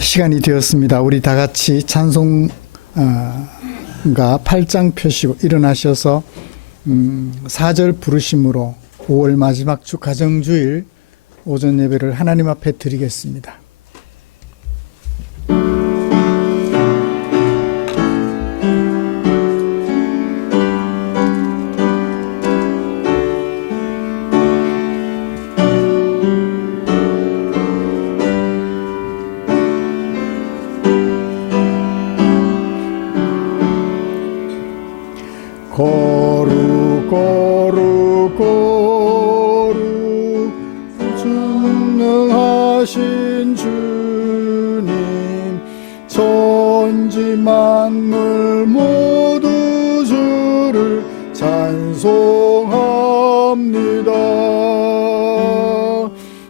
시간이 되었습니다. 우리 다 같이 찬송가 8장 펴시고 일어나셔서 4절 부르심으로 5월 마지막 주 가정주일 오전 예배를 하나님 앞에 드리겠습니다. 거룩 거룩 거룩 전능하신 주님, 천지 만물 모두 주를 찬송합니다.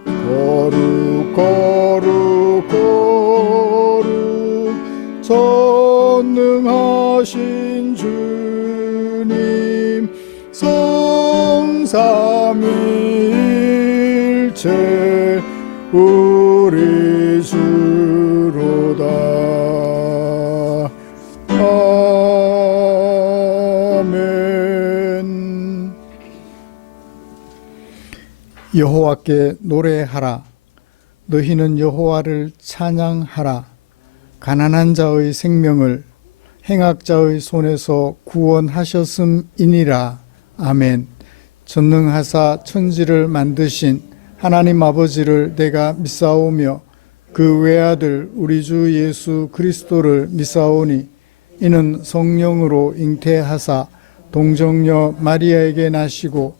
거룩 거룩 거룩 전능하신 주님, 성삼위일체 우리 주로다. 아멘. 여호와께 노래하라. 너희는 여호와를 찬양하라. 가난한 자의 생명을 행악자의 손에서 구원하셨음이니라. 아멘. 전능하사 천지를 만드신 하나님 아버지를 내가 믿사오며 그 외아들 우리 주 예수 그리스도를 믿사오니, 이는 성령으로 잉태하사 동정녀 마리아에게 나시고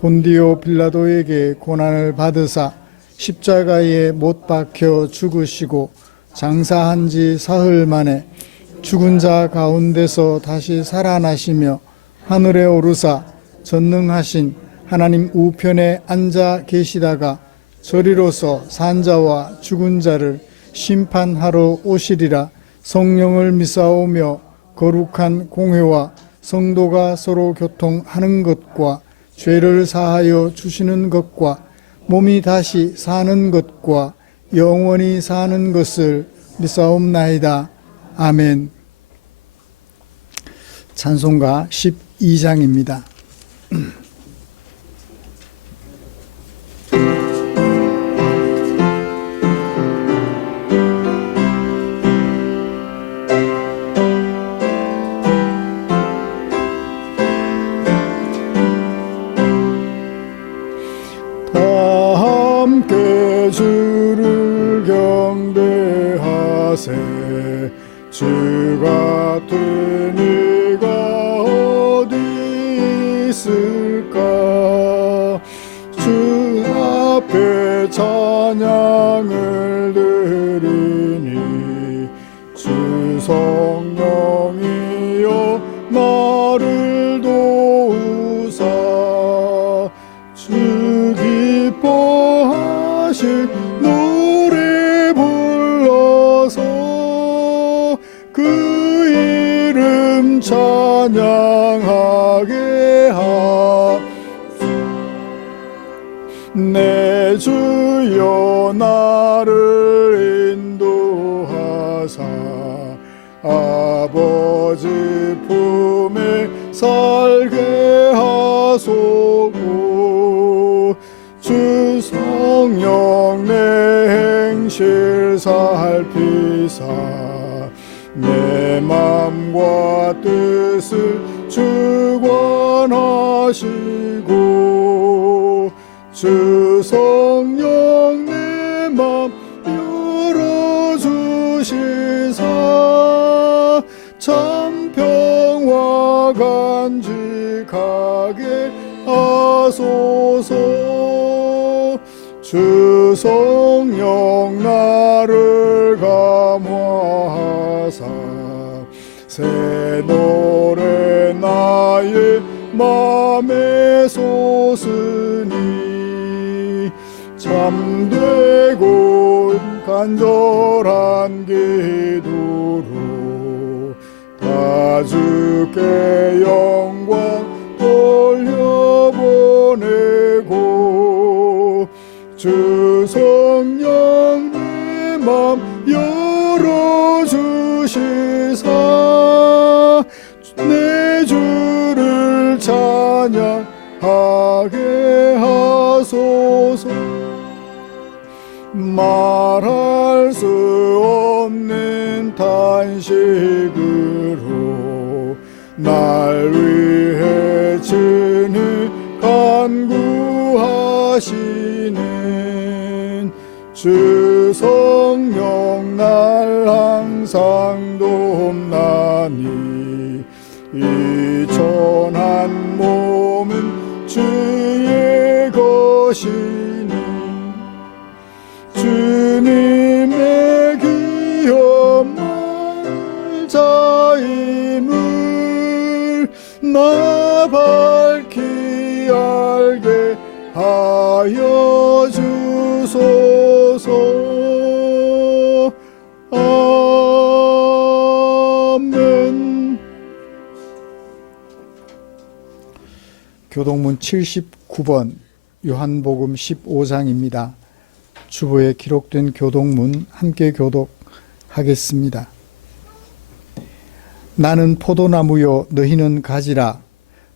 본디오 빌라도에게 고난을 받으사 십자가에 못 박혀 죽으시고 장사한 지 사흘 만에 죽은 자 가운데서 다시 살아나시며 하늘에 오르사 전능하신 하나님 우편에 앉아 계시다가 저리로서 산자와 죽은 자를 심판하러 오시리라. 성령을 믿사오며 거룩한 공회와 성도가 서로 교통하는 것과 죄를 사하여 주시는 것과 몸이 다시 사는 것과 영원히 사는 것을 믿사옵나이다. 아멘. 찬송가 12장입니다. 다 함께 주를 경배하세. 주 같은 이가 어디 있을까. 주 앞에 찬양을 드리니 주 성령이여 나를 도우사. 주 기뻐하실 노래 불러서 그 이름 찬양하게 하소서. 내 주여 나를 인도하사 아버지 품에 살게 하소서. 주 성령 내 행실 살피사 내 맘과 뜻을 주관하시고, 주 성령 내 맘 열어주시사 참 평화 간직하게 하소서. 주 성령 나를 감화하사 새 노래 나의 맘에 솟으니 참되고 간절한 기도로 다 주께 영광 돌려보내고, 주 성령 내 맘 주사 내 주를 찬양하게 하소서. 말할 수 없는 탄식으로 날 위해 주는 간구하시는 주 성령 날 항상 돕나니 이 천한 몸은 주의 것이니 주님의 귀한 말자임을 나 밝히 알게 하여 주소서. 아멘. 교동문 79번 요한복음 15장입니다. 주보에 기록된 교동문 함께 교독하겠습니다. 나는 포도나무요 너희는 가지라.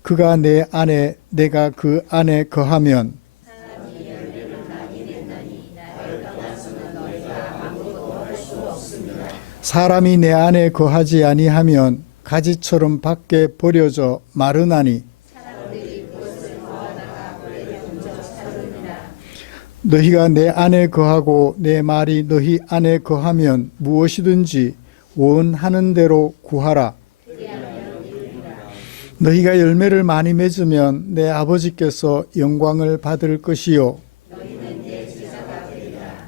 그가 내 안에 내가 그 안에 거하면 사람이 내 안에 거하지 아니하면 가지처럼 밖에 버려져 마르나니 너희가 내 안에 거하고 내 말이 너희 안에 거하면 무엇이든지 원하는 대로 구하라. 너희가 열매를 많이 맺으면 내 아버지께서 영광을 받을 것이요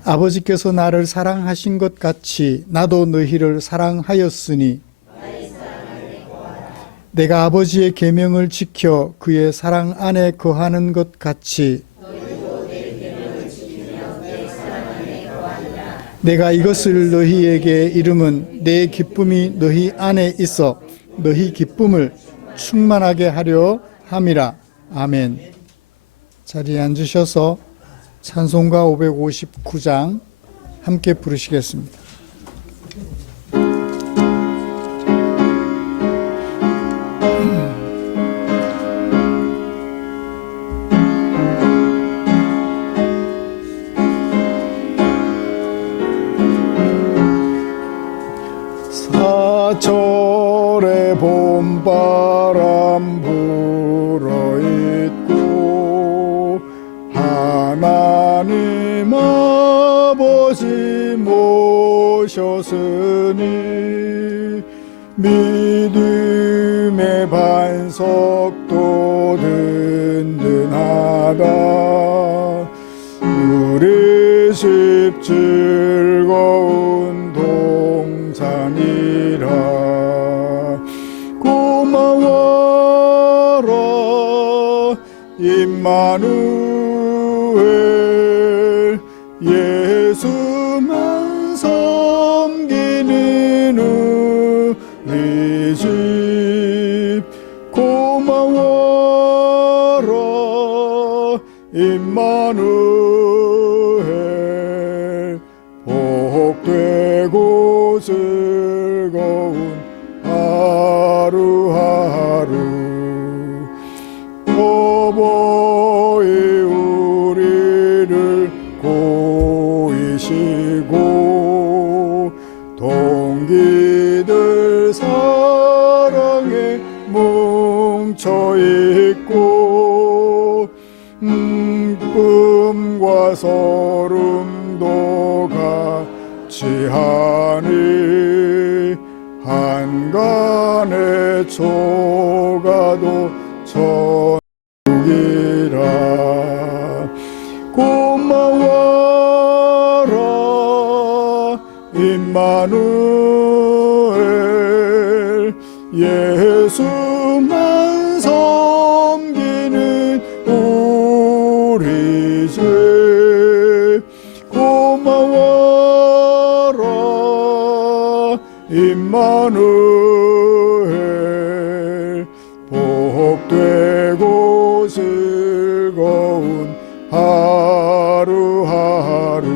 아버지께서 나를 사랑하신 것 같이 나도 너희를 사랑하였으니 내가 아버지의 계명을 지켜 그의 사랑 안에 거하는 것 같이 내가 이것을 너희에게 이름은 내 기쁨이 너희 안에 있어 너희 기쁨을 충만하게 하려 함이라. 아멘. 자리에 앉으셔서 찬송가 559장 함께 부르시겠습니다. 사철의 봄바람 불어있고 하나님 아버지 모셨으니 믿음의 반석도 든든하다. 우리 집 즐거운 동산이라. 고마워라 임마누엘 예수만 섬기는 우리 집. 고마워라 임마누엘 복되고 즐거운 하루하루. 어버이 우리를 고이시고 동기들 사랑에 뭉쳐있고 꿈과 소름도 같이 하니 한간의 초가도 천국이라. 고마워라 임마누엘 예수만 섬기는 우리 집. 고마워라 임마누엘 복되고 즐거운 하루하루.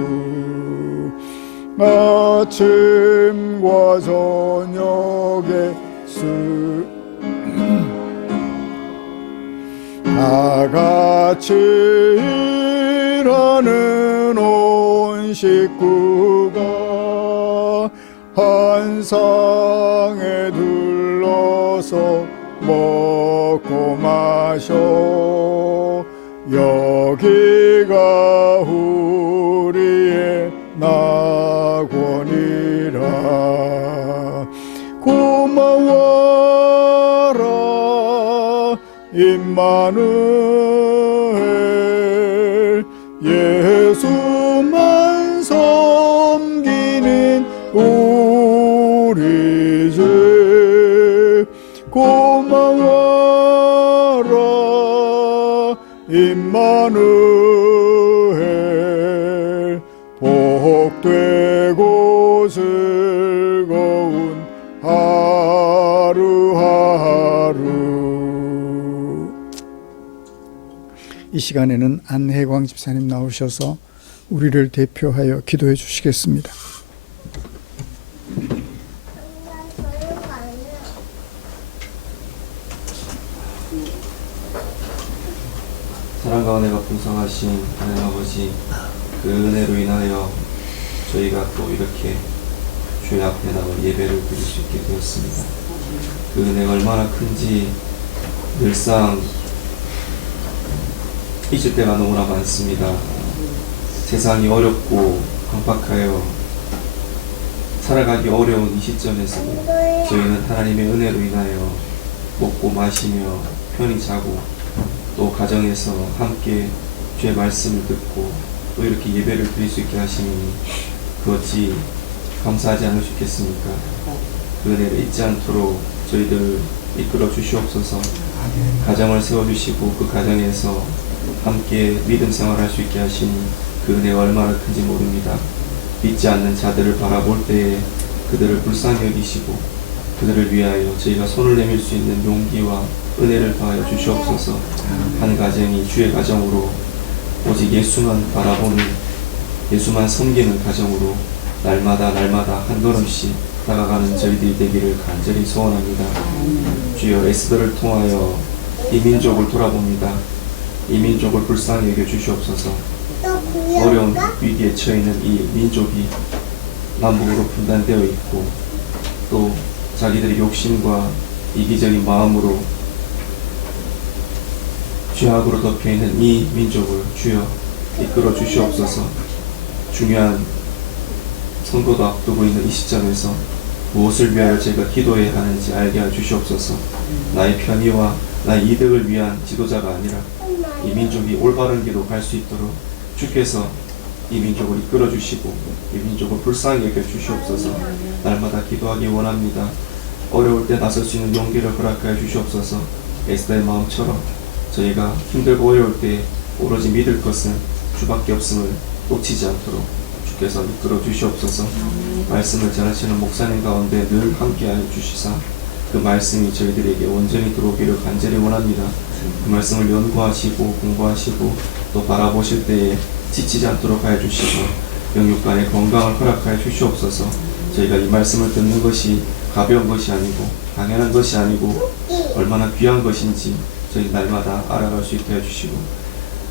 아침과 저녁에 다 같이 일하는 온 식구가 한 상에 둘러서 먹고 마셔 여기가 우리의 낙원이라. 고마워라 임마누엘, 예수만 섬기는 우리 집. 고마워라 임마누엘, 복되고 즐거운 하루하루. 이 시간에는 안혜광 집사님 나오셔서 우리를 대표하여 기도해 주시겠습니다. 사랑과 은혜가 풍성하신 하나님 아버지, 그 은혜로 인하여 저희가 또 이렇게 주의 앞에 나와 예배를 드릴 수 있게 되었습니다. 그 은혜가 얼마나 큰지 늘상 잊을 때가 너무나 많습니다. 세상이 어렵고 강박하여 살아가기 어려운 이 시점에서 저희는 하나님의 은혜로 인하여 먹고 마시며 편히 자고 또 가정에서 함께 주의 말씀을 듣고 또 이렇게 예배를 드릴 수 있게 하시니 그 어찌 감사하지 않으시겠습니까? 그 은혜를 잊지 않도록 저희들 이끌어 주시옵소서. 가정을 세워주시고 그 가정에서 함께 믿음 생활할 수 있게 하시니 그 은혜가 얼마나 큰지 모릅니다. 믿지 않는 자들을 바라볼 때에 그들을 불쌍히 여기시고 그들을 위하여 저희가 손을 내밀 수 있는 용기와 은혜를 더하여 주시옵소서. 한 가정이 주의 가정으로 오직 예수만 바라보는, 예수만 섬기는 가정으로 날마다 한 걸음씩 다가가는 저희들이 되기를 간절히 소원합니다. 주여, 에스더를 통하여 이 민족을 돌아봅니다. 이 민족을 불쌍히 여겨 주시옵소서. 어려운 위기에 처해있는 이 민족이 남북으로 분단되어 있고 또 자기들의 욕심과 이기적인 마음으로 죄악으로 덮여있는 이 민족을 주여 이끌어 주시옵소서. 중요한 선거도 앞두고 있는 이 시점에서 무엇을 위하여 제가 기도해야 하는지 알게 해 주시옵소서. 나의 편의와 나의 이득을 위한 지도자가 아니라 이 민족이 올바른 길로 갈 수 있도록 주께서 이 민족을 이끌어 주시고 이 민족을 불쌍히 여겨 주시옵소서. 날마다 기도하기 원합니다. 어려울 때 나설 수 있는 용기를 허락하여 주시옵소서. 에스더의 마음처럼 저희가 힘들고 어려울 때 오로지 믿을 것은 주밖에 없음을 놓치지 않도록 주께서 이끌어 주시옵소서. 말씀을 전하시는 목사님 가운데 늘 함께하여 주시사 그 말씀이 저희들에게 온전히 들어오기를 간절히 원합니다. 그 말씀을 연구하시고 공부하시고 또 바라보실 때에 지치지 않도록 하여 주시고 영육간의 건강을 허락하여 주시옵소서. 저희가 이 말씀을 듣는 것이 가벼운 것이 아니고 당연한 것이 아니고 얼마나 귀한 것인지 저희 날마다 알아갈 수 있게 해주시고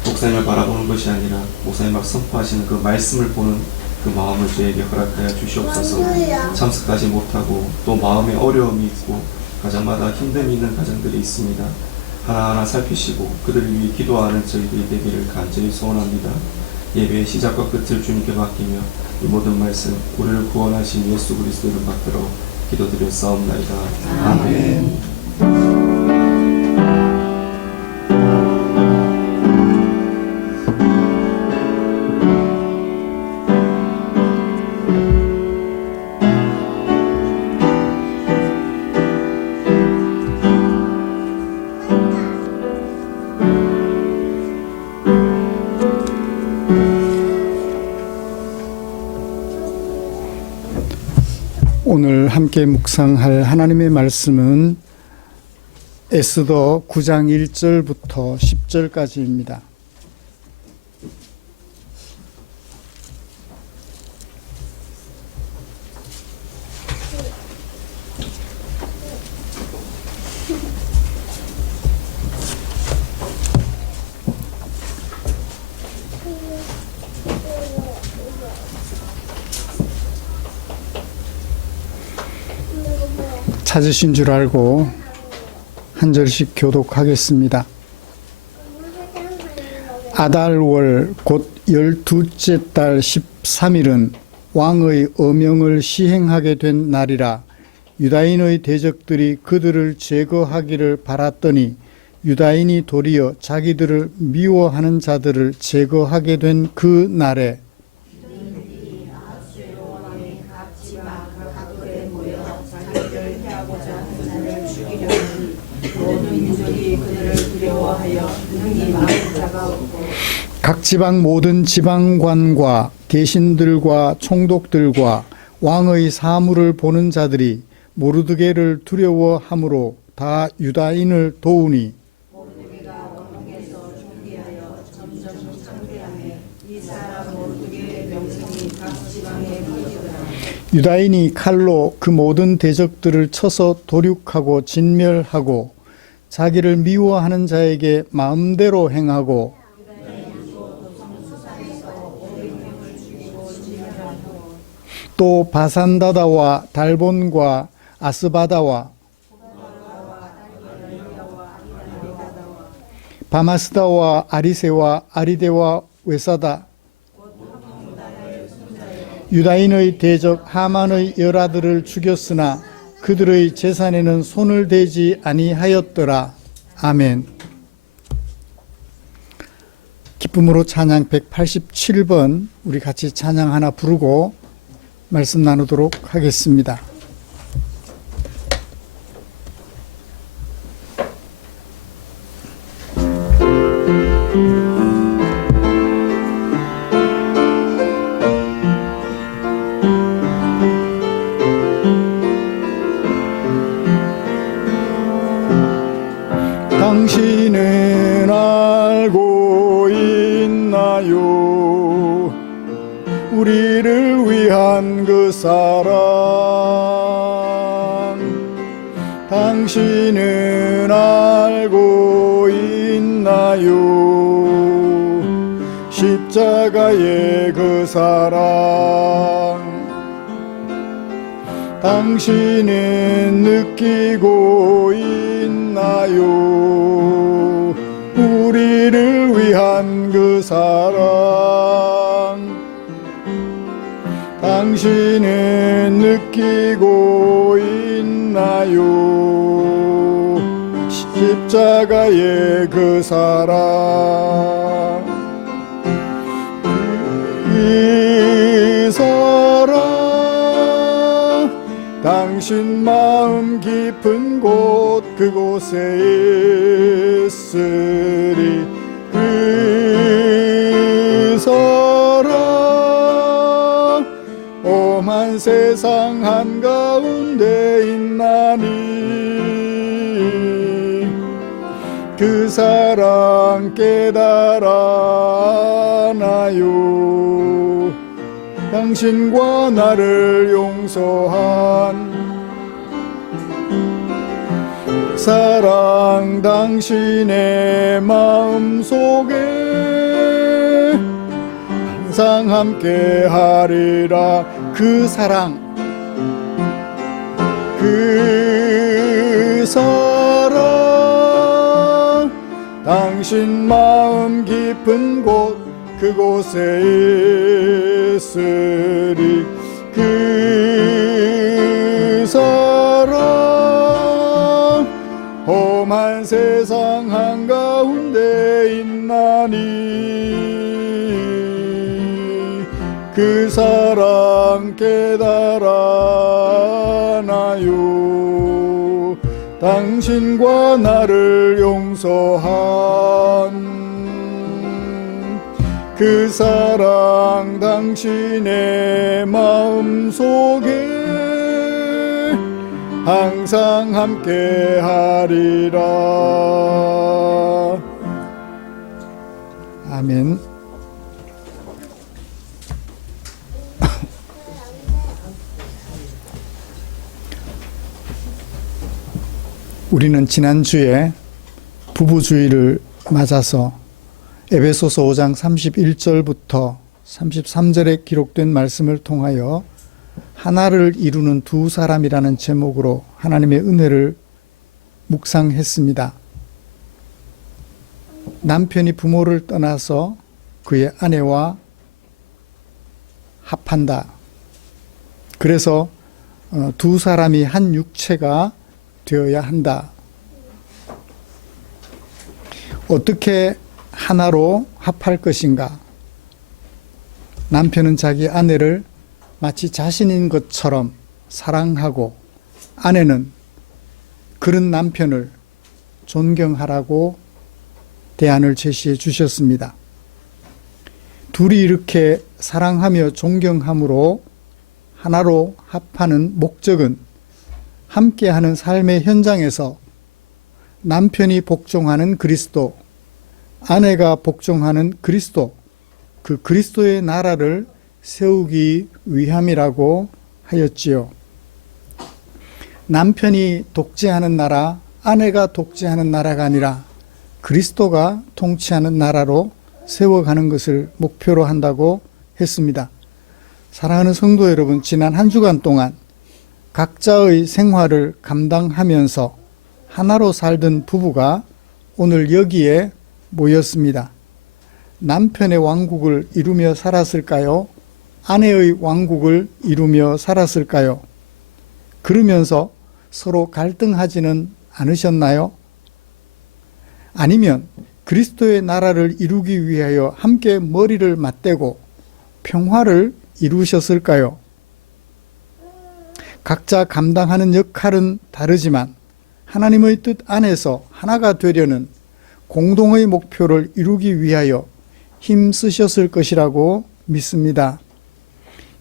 목사님을 바라보는 것이 아니라 목사님 막 선포하시는 그 말씀을 보는 그 마음을 저에게 허락하여 주시옵소서. 참석하지 못하고 또 마음에 어려움이 있고 가정마다 힘듦이 있는 가정들이 있습니다. 하나하나 살피시고 그들을 위해 기도하는 저희들이 되기를 간절히 소원합니다. 예배의 시작과 끝을 주님께 맡기며 이 모든 말씀 우리를 구원하신 예수 그리스도 이름 받들어 기도드렸사옵나이다. 아멘. 오늘 함께 묵상할 하나님의 말씀은 에스더 9장 1절부터 10절까지입니다. 찾으신 줄 알고 한 절씩 교독하겠습니다. 아달월 곧 12째 달 13일은 왕의 어명을 시행하게 된 날이라. 유다인의 대적들이 그들을 제거하기를 바랐더니 유다인이 도리어 자기들을 미워하는 자들을 제거하게 된 그 날에 각 지방 모든 지방관과 계신들과 총독들과 왕의 사물을 보는 자들이 모르드게를 두려워함으로 다 유다인을 도우니 유다인이 칼로 그 모든 대적들을 쳐서 도륙하고 진멸하고 자기를 미워하는 자에게 마음대로 행하고 또 바산다다와 달본과 아스바다와 바마스다와 아리세와 아리데와 외사다 유다인의 대적 하만의 열아들을 죽였으나 그들의 재산에는 손을 대지 아니하였더라. 아멘. 기쁨으로 찬양 187번 우리 같이 찬양 하나 부르고 말씀 나누도록 하겠습니다. 당신은 알고 있나요? 우리를 위한 그 사랑. 당신은 알고 있나요? 십자가의 그 사랑. 당신은 느끼고 있나요? 우리를 위한 그 사랑. 당신은 느끼고 있나요? 십자가의 그 사랑. 이 사랑 당신 마음 깊은 곳 그곳에 있으리. 그 사랑 험한 세상 한가운데 있나니 그 사랑 깨달아나요? 당신과 나를 용서한 사랑 당신의 마음속에 항상 함께 하리라. 그 사랑 그 사랑 당신 마음 깊은 곳 그곳에 있으리. 그 사랑 험한 세상 한가운데 있나니 그 사랑 깨달아나요? 당신과 나를 용서한 그 사랑 당신의 마음속에 항상 함께 하리라. 아멘. 우리는 지난주에 부부주의를 맞아서 에베소서 5장 31절부터 33절에 기록된 말씀을 통하여 하나를 이루는 두 사람이라는 제목으로 하나님의 은혜를 묵상했습니다. 남편이 부모를 떠나서 그의 아내와 합한다. 그래서 두 사람이 한 육체가 되어야 한다. 어떻게 하나로 합할 것인가? 남편은 자기 아내를 마치 자신인 것처럼 사랑하고 아내는 그런 남편을 존경하라고 대안을 제시해 주셨습니다. 둘이 이렇게 사랑하며 존경함으로 하나로 합하는 목적은 함께하는 삶의 현장에서 남편이 복종하는 그리스도, 아내가 복종하는 그리스도, 그 그리스도의 나라를 세우기 위함이라고 하였지요. 남편이 독재하는 나라, 아내가 독재하는 나라가 아니라 그리스도가 통치하는 나라로 세워가는 것을 목표로 한다고 했습니다. 사랑하는 성도 여러분, 지난 한 주간 동안 각자의 생활을 감당하면서 하나로 살던 부부가 오늘 여기에 모였습니다. 남편의 왕국을 이루며 살았을까요? 아내의 왕국을 이루며 살았을까요? 그러면서 서로 갈등하지는 않으셨나요? 아니면 그리스도의 나라를 이루기 위하여 함께 머리를 맞대고 평화를 이루셨을까요? 각자 감당하는 역할은 다르지만 하나님의 뜻 안에서 하나가 되려는 공동의 목표를 이루기 위하여 힘쓰셨을 것이라고 믿습니다.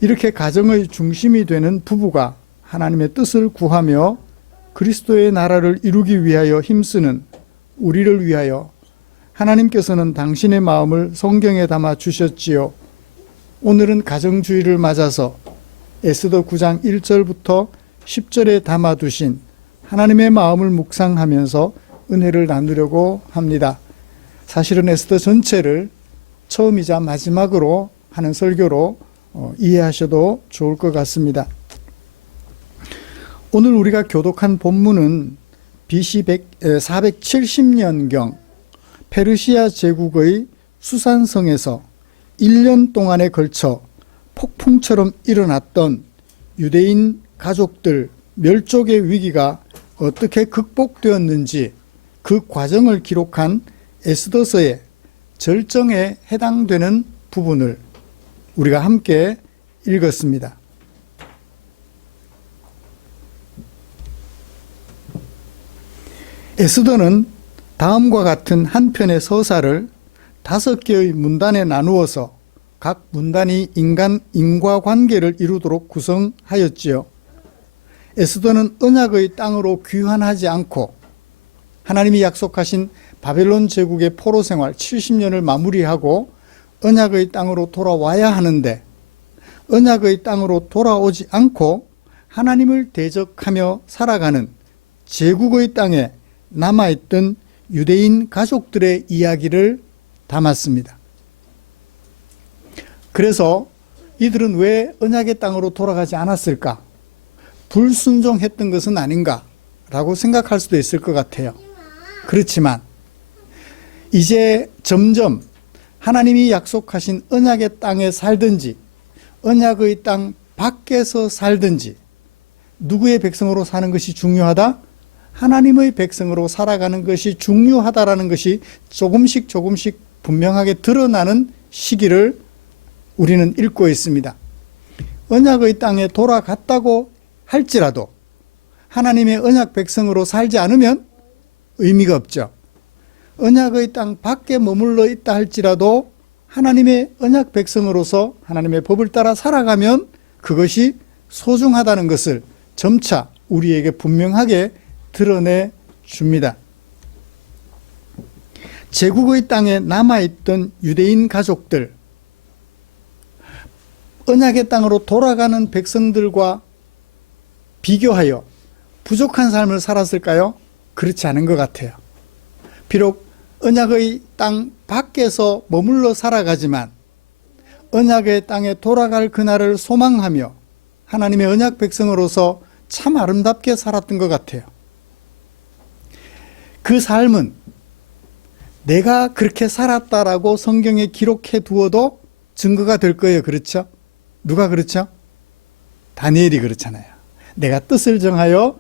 이렇게 가정의 중심이 되는 부부가 하나님의 뜻을 구하며 그리스도의 나라를 이루기 위하여 힘쓰는 우리를 위하여 하나님께서는 당신의 마음을 성경에 담아 주셨지요. 오늘은 가정주의를 맞아서 에스더 9장 1절부터 10절에 담아두신 하나님의 마음을 묵상하면서 은혜를 나누려고 합니다. 사실은 에스더 전체를 처음이자 마지막으로 하는 설교로 이해하셔도 좋을 것 같습니다. 오늘 우리가 교독한 본문은 BC 470년경 페르시아 제국의 수산성에서 1년 동안에 걸쳐 폭풍처럼 일어났던 유대인 가족들 멸족의 위기가 어떻게 극복되었는지 그 과정을 기록한 에스더서의 절정에 해당되는 부분을 우리가 함께 읽었습니다. 에스더는 다음과 같은 한 편의 서사를 5개의 문단에 나누어서 각 문단이 인과관계를 이루도록 구성하였지요. 에스더는 언약의 땅으로 귀환하지 않고 하나님이 약속하신 바벨론 제국의 포로 생활 70년을 마무리하고 언약의 땅으로 돌아와야 하는데 언약의 땅으로 돌아오지 않고 하나님을 대적하며 살아가는 제국의 땅에 남아있던 유대인 가족들의 이야기를 담았습니다. 그래서 이들은 왜 언약의 땅으로 돌아가지 않았을까? 불순종했던 것은 아닌가? 라고 생각할 수도 있을 것 같아요. 그렇지만 이제 점점 하나님이 약속하신 언약의 땅에 살든지 언약의 땅 밖에서 살든지 누구의 백성으로 사는 것이 중요하다? 하나님의 백성으로 살아가는 것이 중요하다라는 것이 조금씩 분명하게 드러나는 시기를 우리는 읽고 있습니다. 언약의 땅에 돌아갔다고 할지라도 하나님의 언약 백성으로 살지 않으면 의미가 없죠. 언약의 땅 밖에 머물러 있다 할지라도 하나님의 언약 백성으로서 하나님의 법을 따라 살아가면 그것이 소중하다는 것을 점차 우리에게 분명하게 드러내 줍니다. 제국의 땅에 남아있던 유대인 가족들, 언약의 땅으로 돌아가는 백성들과 비교하여 부족한 삶을 살았을까요? 그렇지 않은 것 같아요. 비록 언약의 땅 밖에서 머물러 살아가지만 언약의 땅에 돌아갈 그날을 소망하며 하나님의 언약 백성으로서 참 아름답게 살았던 것 같아요. 그 삶은 내가 그렇게 살았다라고 성경에 기록해 두어도 증거가 될 거예요. 그렇죠? 누가 그렇죠? 다니엘이 그렇잖아요. 내가 뜻을 정하여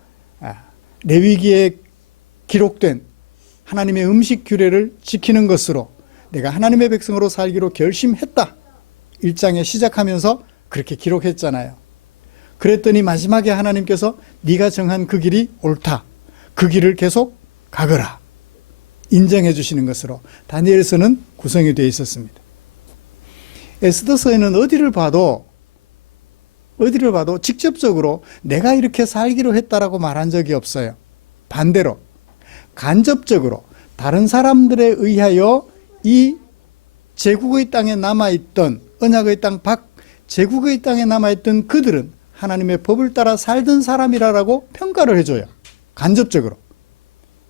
레위기에 기록된 하나님의 음식 규례를 지키는 것으로 내가 하나님의 백성으로 살기로 결심했다. 1장에 시작하면서 그렇게 기록했잖아요. 그랬더니 마지막에 하나님께서 네가 정한 그 길이 옳다. 그 길을 계속 가거라. 인정해 주시는 것으로 다니엘서는 구성이 되어 있었습니다. 에스더서에는 어디를 봐도 직접적으로 내가 이렇게 살기로 했다라고 말한 적이 없어요. 반대로 간접적으로 다른 사람들에 의하여 이 제국의 땅에 남아있던 언약의 땅 밖 제국의 땅에 남아있던 그들은 하나님의 법을 따라 살던 사람이라고 평가를 해줘요. 간접적으로.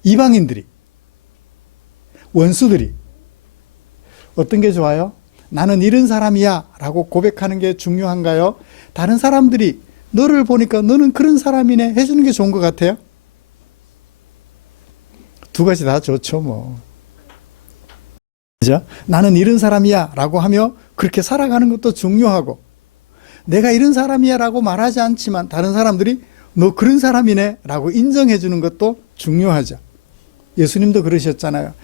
이방인들이, 원수들이. 어떤 게 좋아요? 나는 이런 사람이야 라고 고백하는 게 중요한가요? 다른 사람들이 너를 보니까 너는 그런 사람이네 해주는 게 좋은 것 같아요? 두 가지 다 좋죠 뭐. 그죠? 나는 이런 사람이야 라고 하며 그렇게 살아가는 것도 중요하고, 내가 이런 사람이야 라고 말하지 않지만 다른 사람들이 너 그런 사람이네 라고 인정해 주는 것도 중요하죠. 예수님도 그러셨잖아요.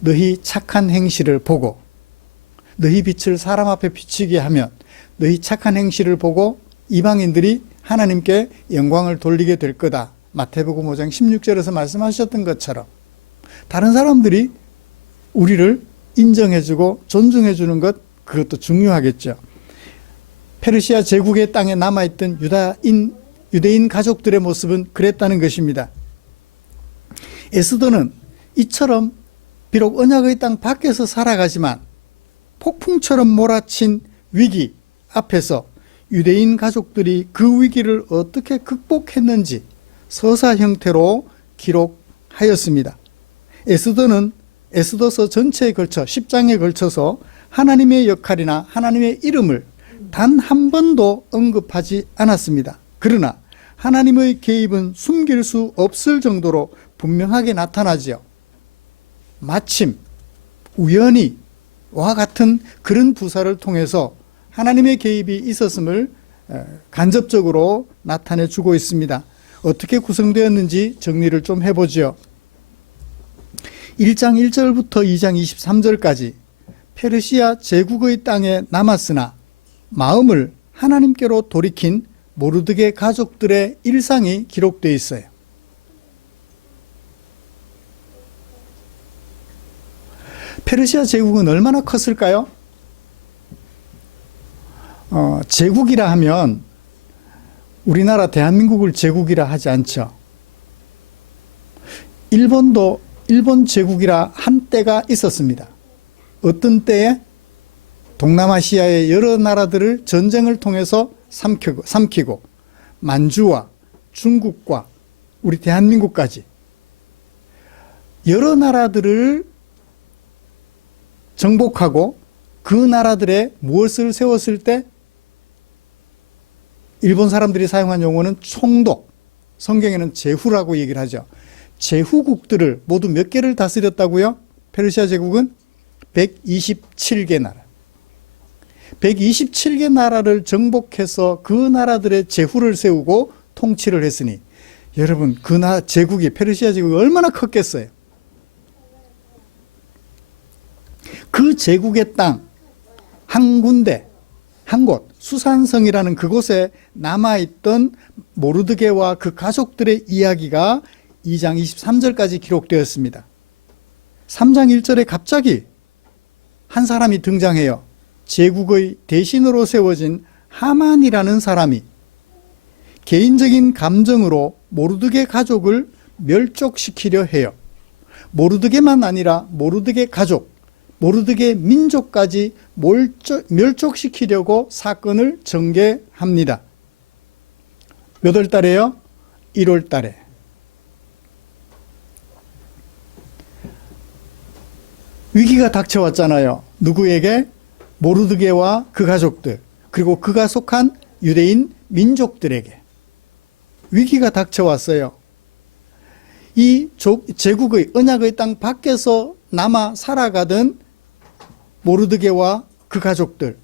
너희 착한 행실을 보고 너희 빛을 사람 앞에 비치게 하면 너희 착한 행실을 보고 이방인들이 하나님께 영광을 돌리게 될 거다. 마태복음 5장 16절에서 말씀하셨던 것처럼 다른 사람들이 우리를 인정해주고 존중해주는 것, 그것도 중요하겠죠. 페르시아 제국의 땅에 남아있던 유대인 가족들의 모습은 그랬다는 것입니다. 에스더는 이처럼 비록 언약의 땅 밖에서 살아가지만 폭풍처럼 몰아친 위기 앞에서 유대인 가족들이 그 위기를 어떻게 극복했는지 서사 형태로 기록하였습니다. 에스더는 에스더서 전체에 걸쳐 10장에 걸쳐서 하나님의 역할이나 하나님의 이름을 단 한 번도 언급하지 않았습니다. 그러나 하나님의 개입은 숨길 수 없을 정도로 분명하게 나타나지요. 마침 우연히 와 같은 그런 부사를 통해서 하나님의 개입이 있었음을 간접적으로 나타내 주고 있습니다. 어떻게 구성되었는지 정리를 좀 해보죠. 1장 1절부터 2장 23절까지 페르시아 제국의 땅에 남았으나 마음을 하나님께로 돌이킨 모르드게 가족들의 일상이 기록되어 있어요. 페르시아 제국은 얼마나 컸을까요? 제국이라 하면 우리나라 대한민국을 제국이라 하지 않죠. 일본도 일본 제국이라 한때가 있었습니다. 어떤 때에? 동남아시아의 여러 나라들을 전쟁을 통해서 삼키고 만주와 중국과 우리 대한민국까지 여러 나라들을 정복하고 그 나라들에 무엇을 세웠을 때 일본 사람들이 사용한 용어는 총독, 성경에는 제후라고 얘기를 하죠. 제후국들을 모두 몇 개를 다스렸다고요? 페르시아 제국은 127개 나라. 127개 나라를 정복해서 그 나라들의 제후를 세우고 통치를 했으니 여러분 그 제국이 페르시아 제국이 얼마나 컸겠어요. 그 제국의 땅 한 군데, 한 곳, 수산성이라는 그곳에 남아있던 모르드게와 그 가족들의 이야기가 2장 23절까지 기록되었습니다. 3장 1절에 갑자기 한 사람이 등장해요. 제국의 대신으로 세워진 하만이라는 사람이 개인적인 감정으로 모르드게 가족을 멸족시키려 해요. 모르드게만 아니라 모르드게 가족, 모르드게 민족까지 멸족시키려고 사건을 전개합니다. 몇 월 달에요? 1월 달에. 위기가 닥쳐왔잖아요. 누구에게? 모르드게와 그 가족들, 그리고 그가 속한 유대인 민족들에게 위기가 닥쳐왔어요. 이 제국의 언약의 땅 밖에서 남아 살아가던 모르드게와 그 가족들,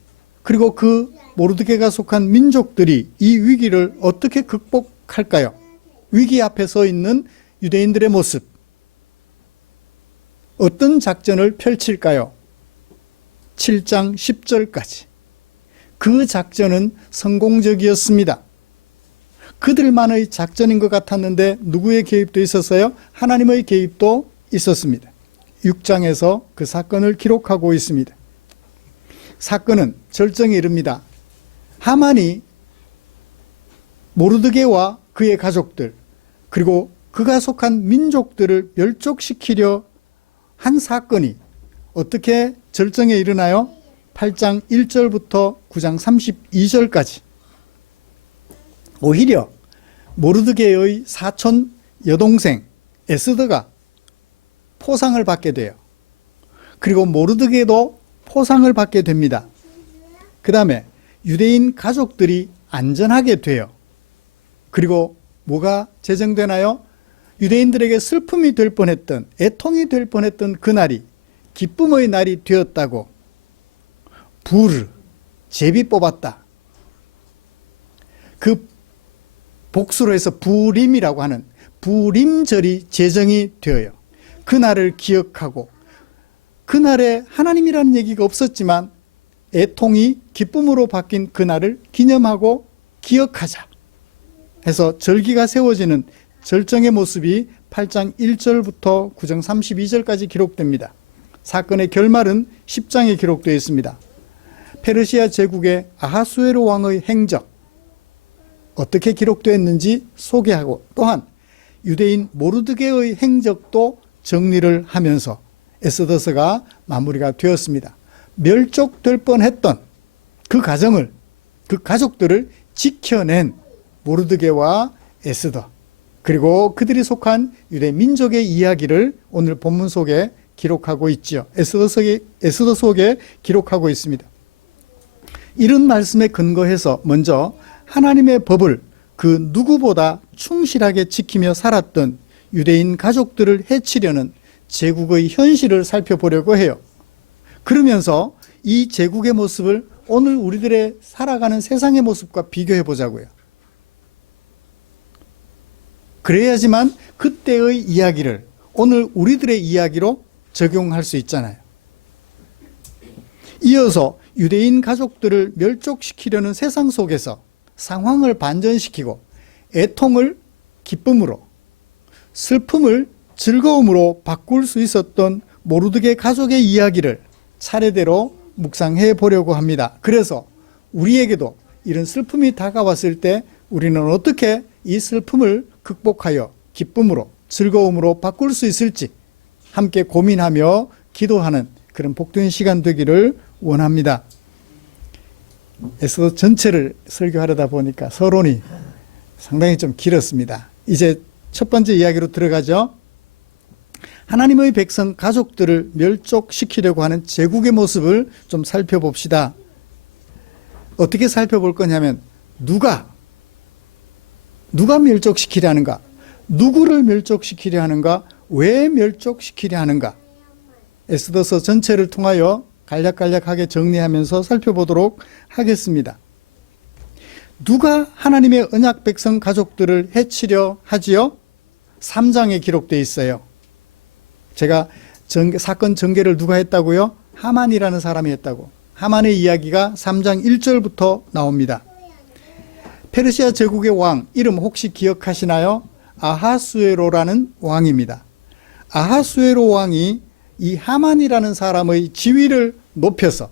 그리고 그 모르드게가 속한 민족들이 이 위기를 어떻게 극복할까요? 위기 앞에 서 있는 유대인들의 모습, 어떤 작전을 펼칠까요? 7장 10절까지. 그 작전은 성공적이었습니다. 그들만의 작전인 것 같았는데 누구의 개입도 있었어요? 하나님의 개입도 있었습니다. 6장에서 그 사건을 기록하고 있습니다. 사건은 절정에 이릅니다. 하만이 모르드게와 그의 가족들, 그리고 그가 속한 민족들을 멸족시키려 한 사건이 어떻게 절정에 이르나요? 8장 1절부터 9장 32절까지. 오히려 모르드게의 사촌 여동생 에스더가 포상을 받게 돼요. 그리고 모르드게도 포상을 받게 됩니다. 그 다음에 유대인 가족들이 안전하게 돼요. 그리고 뭐가 제정되나요? 유대인들에게 슬픔이 될 뻔했던, 애통이 될 뻔했던 그날이 기쁨의 날이 되었다고. 부르, 제비 뽑았다. 그 복수로 해서 부림이라고 하는 부림절이 제정이 되어요. 그날을 기억하고, 그날에 하나님이라는 얘기가 없었지만 애통이 기쁨으로 바뀐 그날을 기념하고 기억하자 해서 절기가 세워지는 절정의 모습이 8장 1절부터 9장 32절까지 기록됩니다. 사건의 결말은 10장에 기록되어 있습니다. 페르시아 제국의 아하수에로 왕의 행적, 어떻게 기록되었는지 소개하고, 또한 유대인 모르드게의 행적도 정리를 하면서 에스더서가 마무리가 되었습니다. 멸족될 뻔했던 그 가정을, 그 가족들을 지켜낸 모르드게와 에스더, 그리고 그들이 속한 유대 민족의 이야기를 오늘 본문 속에 기록하고 있죠. 에스더 속에 기록하고 있습니다. 이런 말씀에 근거해서 먼저 하나님의 법을 그 누구보다 충실하게 지키며 살았던 유대인 가족들을 해치려는 제국의 현실을 살펴보려고 해요. 그러면서 이 제국의 모습을 오늘 우리들의 살아가는 세상의 모습과 비교해 보자고요. 그래야지만 그때의 이야기를 오늘 우리들의 이야기로 적용할 수 있잖아요. 이어서 유대인 가족들을 멸족시키려는 세상 속에서 상황을 반전시키고 애통을 기쁨으로, 슬픔을 즐거움으로 바꿀 수 있었던 모르드게 가족의 이야기를 차례대로 묵상해 보려고 합니다. 그래서 우리에게도 이런 슬픔이 다가왔을 때 우리는 어떻게 이 슬픔을 극복하여 기쁨으로, 즐거움으로 바꿀 수 있을지 함께 고민하며 기도하는 그런 복된 시간 되기를 원합니다. 에스더 전체를 설교하려다 보니까 서론이 상당히 좀 길었습니다. 이제 첫 번째 이야기로 들어가죠. 하나님의 백성 가족들을 멸족시키려고 하는 제국의 모습을 좀 살펴봅시다. 어떻게 살펴볼 거냐면 누가 멸족시키려 하는가? 누구를 멸족시키려 하는가? 왜 멸족시키려 하는가? 에스더서 전체를 통하여 간략간략하게 정리하면서 살펴보도록 하겠습니다. 누가 하나님의 언약 백성 가족들을 해치려 하지요? 3장에 기록되어 있어요. 제가 사건 전개를 누가 했다고요? 하만이라는 사람이 했다고. 하만의 이야기가 3장 1절부터 나옵니다. 페르시아 제국의 왕, 이름 혹시 기억하시나요? 아하수에로라는 왕입니다. 아하수에로 왕이 이 하만이라는 사람의 지위를 높여서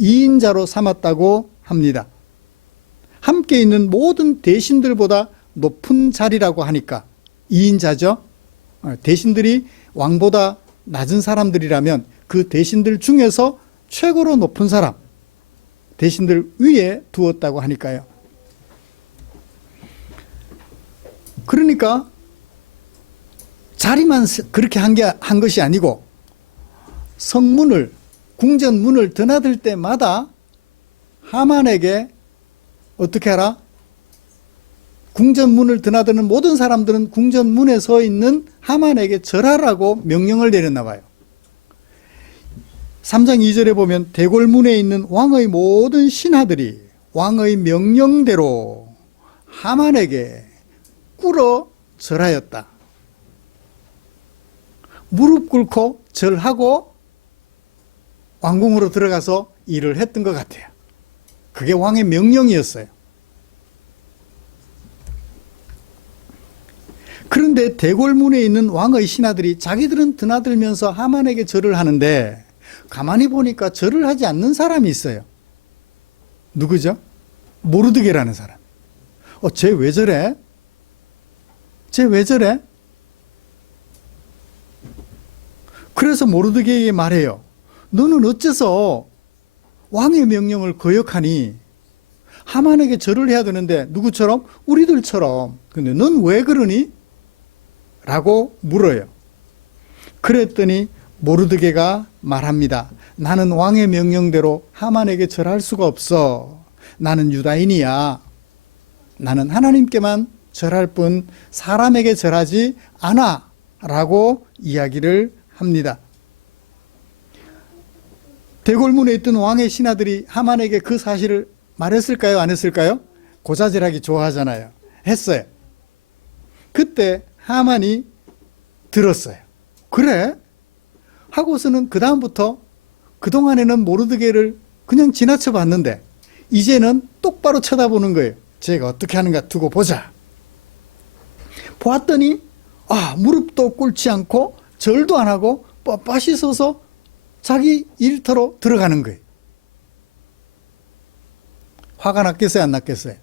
2인자로 삼았다고 합니다. 함께 있는 모든 대신들보다 높은 자리라고 하니까 2인자죠. 대신들이 왕보다 낮은 사람들이라면 그 대신들 중에서 최고로 높은 사람, 대신들 위에 두었다고 하니까요. 그러니까 자리만 그렇게 한 것이 아니고 성문을, 궁전문을 드나들 때마다 하만에게 어떻게 알아? 궁전문을 드나드는 모든 사람들은 궁전문에 서 있는 하만에게 절하라고 명령을 내렸나 봐요. 3장 2절에 보면 대궐문에 있는 왕의 모든 신하들이 왕의 명령대로 하만에게 꿇어 절하였다. 무릎 꿇고 절하고 왕궁으로 들어가서 일을 했던 것 같아요. 그게 왕의 명령이었어요. 그런데 대궐문에 있는 왕의 신하들이 자기들은 드나들면서 하만에게 절을 하는데 가만히 보니까 절을 하지 않는 사람이 있어요. 누구죠? 모르드게라는 사람. 쟤 왜 저래? 쟤 왜 저래? 그래서 모르드게에게 말해요. 너는 어째서 왕의 명령을 거역하니? 하만에게 절을 해야 되는데 누구처럼? 우리들처럼. 근데 넌 왜 그러니? 라고 물어요. 그랬더니 모르드게가 말합니다. 나는 왕의 명령대로 하만에게 절할 수가 없어. 나는 유다인이야. 나는 하나님께만 절할 뿐 사람에게 절하지 않아. 라고 이야기를 합니다. 대궐문에 있던 왕의 신하들이 하만에게 그 사실을 말했을까요? 안 했을까요? 고자질하기 좋아하잖아요. 했어요. 그때 하만이 들었어요. 그래? 하고서는 그 다음부터 그동안에는 모르드게를 그냥 지나쳐 봤는데 이제는 똑바로 쳐다보는 거예요. 제가 어떻게 하는가 두고 보자. 보았더니 무릎도 꿇지 않고 절도 안 하고 뻣뻣이 서서 자기 일터로 들어가는 거예요. 화가 났겠어요? 안 났겠어요?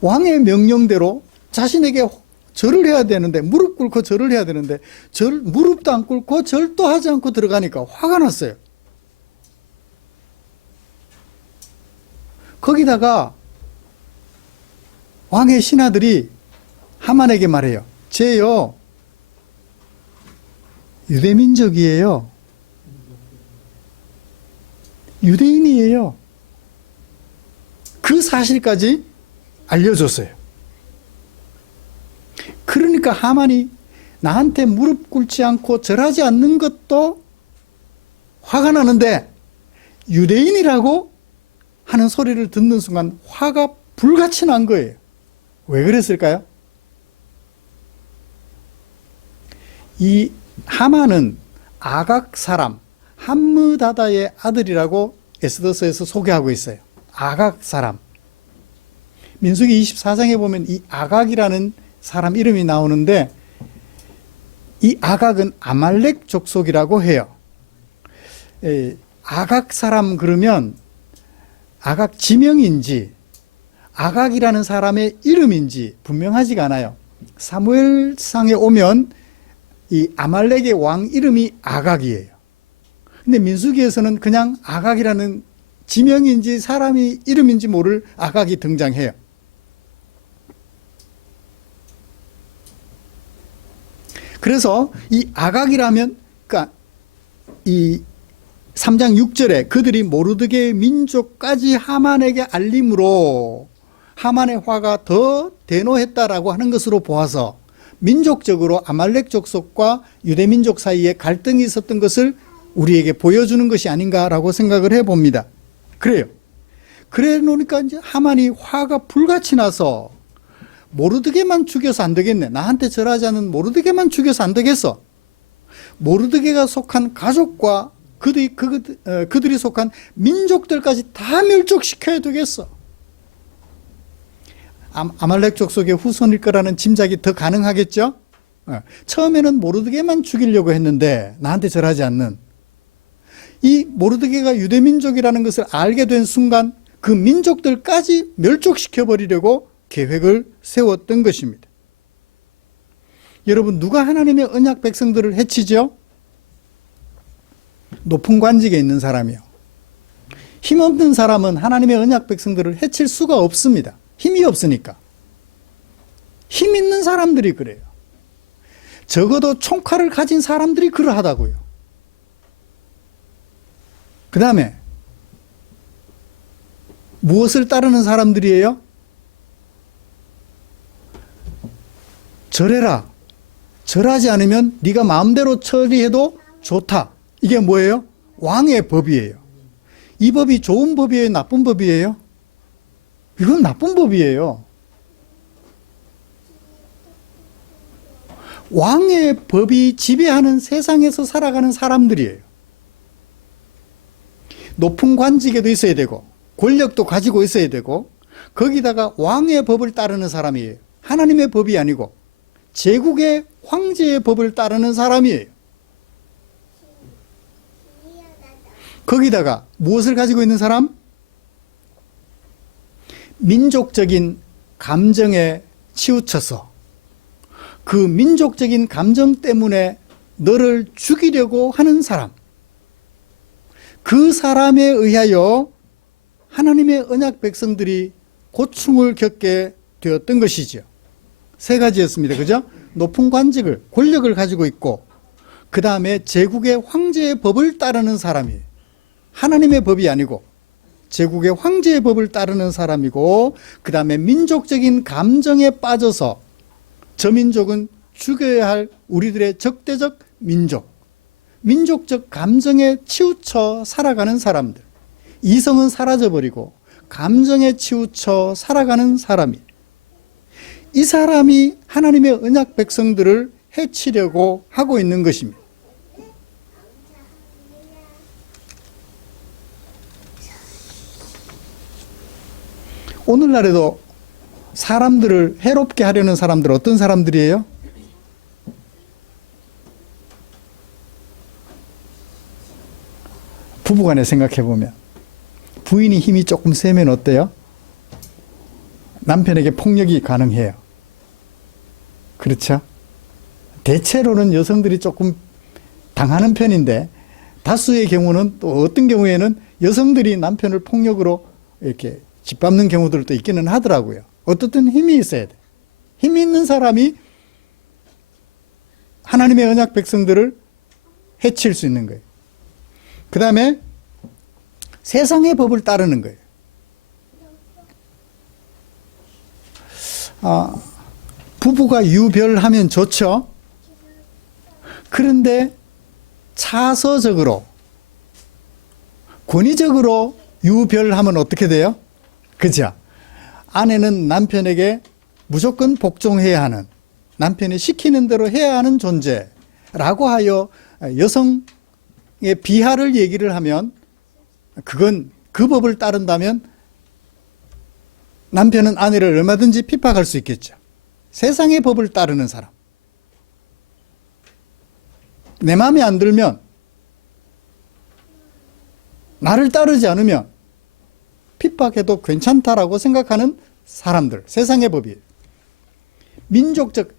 왕의 명령대로 자신에게 절을 해야 되는데 무릎 꿇고 절을 해야 되는데 무릎도 안 꿇고 절도 하지 않고 들어가니까 화가 났어요. 거기다가 왕의 신하들이 하만에게 말해요. 쟤요 유대민족이에요. 유대인이에요. 그 사실까지 알려줬어요. 그러니까 하만이 나한테 무릎 꿇지 않고 절하지 않는 것도 화가 나는데 유대인이라고 하는 소리를 듣는 순간 화가 불같이 난 거예요. 왜 그랬을까요? 이 하만은 아각 사람 함므다다의 아들이라고 에스더서에서 소개하고 있어요. 아각 사람. 민수기 24장에 보면 이 아각이라는 사람 이름이 나오는데 이 아각은 아말렉 족속이라고 해요. 아각 사람 그러면 아각 지명인지 아각이라는 사람의 이름인지 분명하지가 않아요. 사무엘상에 오면 이 아말렉의 왕 이름이 아각이에요. 근데 민수기에서는 그냥 아각이라는 지명인지 사람이 이름인지 모를 아각이 등장해요. 그래서 이 아각이라면, 그러니까 이 3장 6절에 그들이 모르드게의 민족까지 하만에게 알림으로 하만의 화가 더 대노했다라고 하는 것으로 보아서 민족적으로 아말렉 족속과 유대민족 사이에 갈등이 있었던 것을 우리에게 보여주는 것이 아닌가라고 생각을 해봅니다. 그래요. 그래 놓으니까 이제 하만이 화가 불같이 나서 모르드게만 죽여서 안 되겠네. 나한테 절하지 않은 모르드게만 죽여서 안 되겠어. 모르드게가 속한 가족과 그들이 속한 민족들까지 다 멸족시켜야 되겠어. 아말렉 족속의 후손일 거라는 짐작이 더 가능하겠죠? 처음에는 모르드게만 죽이려고 했는데 나한테 절하지 않는 이 모르드게가 유대민족이라는 것을 알게 된 순간 그 민족들까지 멸족시켜버리려고 계획을 세웠던 것입니다. 여러분, 누가 하나님의 언약 백성들을 해치죠? 높은 관직에 있는 사람이요. 힘없는 사람은 하나님의 언약 백성들을 해칠 수가 없습니다. 힘이 없으니까. 힘 있는 사람들이 그래요. 적어도 총칼을 가진 사람들이 그러하다고요. 그 다음에 무엇을 따르는 사람들이에요? 절해라. 절하지 않으면 네가 마음대로 처리해도 좋다. 이게 뭐예요? 왕의 법이에요. 이 법이 좋은 법이에요? 나쁜 법이에요? 이건 나쁜 법이에요. 왕의 법이 지배하는 세상에서 살아가는 사람들이에요. 높은 관직에도 있어야 되고 권력도 가지고 있어야 되고 거기다가 왕의 법을 따르는 사람이에요. 하나님의 법이 아니고 제국의 황제의 법을 따르는 사람이에요. 거기다가 무엇을 가지고 있는 사람? 민족적인 감정에 치우쳐서 그 민족적인 감정 때문에 너를 죽이려고 하는 사람, 그 사람에 의하여 하나님의 언약 백성들이 고충을 겪게 되었던 것이죠. 세 가지였습니다. 그죠? 높은 관직을, 권력을 가지고 있고, 그 다음에 제국의 황제의 법을 따르는 사람이에요. 하나님의 법이 아니고 제국의 황제의 법을 따르는 사람이고, 그 다음에 민족적인 감정에 빠져서 저 민족은 죽여야 할 우리들의 적대적 민족, 민족적 감정에 치우쳐 살아가는 사람들. 이성은 사라져버리고 감정에 치우쳐 살아가는 사람이, 이 사람이 하나님의 언약 백성들을 해치려고 하고 있는 것입니다. 오늘날에도 사람들을 해롭게 하려는 사람들 어떤 사람들이에요? 부부간에 생각해보면 부인이 힘이 조금 세면 어때요? 남편에게 폭력이 가능해요. 그렇죠? 대체로는 여성들이 조금 당하는 편인데 다수의 경우는 또 어떤 경우에는 여성들이 남편을 폭력으로 이렇게 짓밟는 경우들도 있기는 하더라고요. 어떻든 힘이 있어야 돼. 힘이 있는 사람이 하나님의 언약 백성들을 해칠 수 있는 거예요. 그 다음에 세상의 법을 따르는 거예요. 부부가 유별하면 좋죠. 그런데 차서적으로, 권위적으로 유별하면 어떻게 돼요? 그죠? 아내는 남편에게 무조건 복종해야 하는, 남편이 시키는 대로 해야 하는 존재라고 하여 여성의 비하를 얘기를 하면, 그건 그 법을 따른다면 남편은 아내를 얼마든지 핍박할 수 있겠죠. 세상의 법을 따르는 사람, 내 마음에 안 들면, 나를 따르지 않으면 핍박해도 괜찮다라고 생각하는 사람들, 세상의 법이에요. 민족적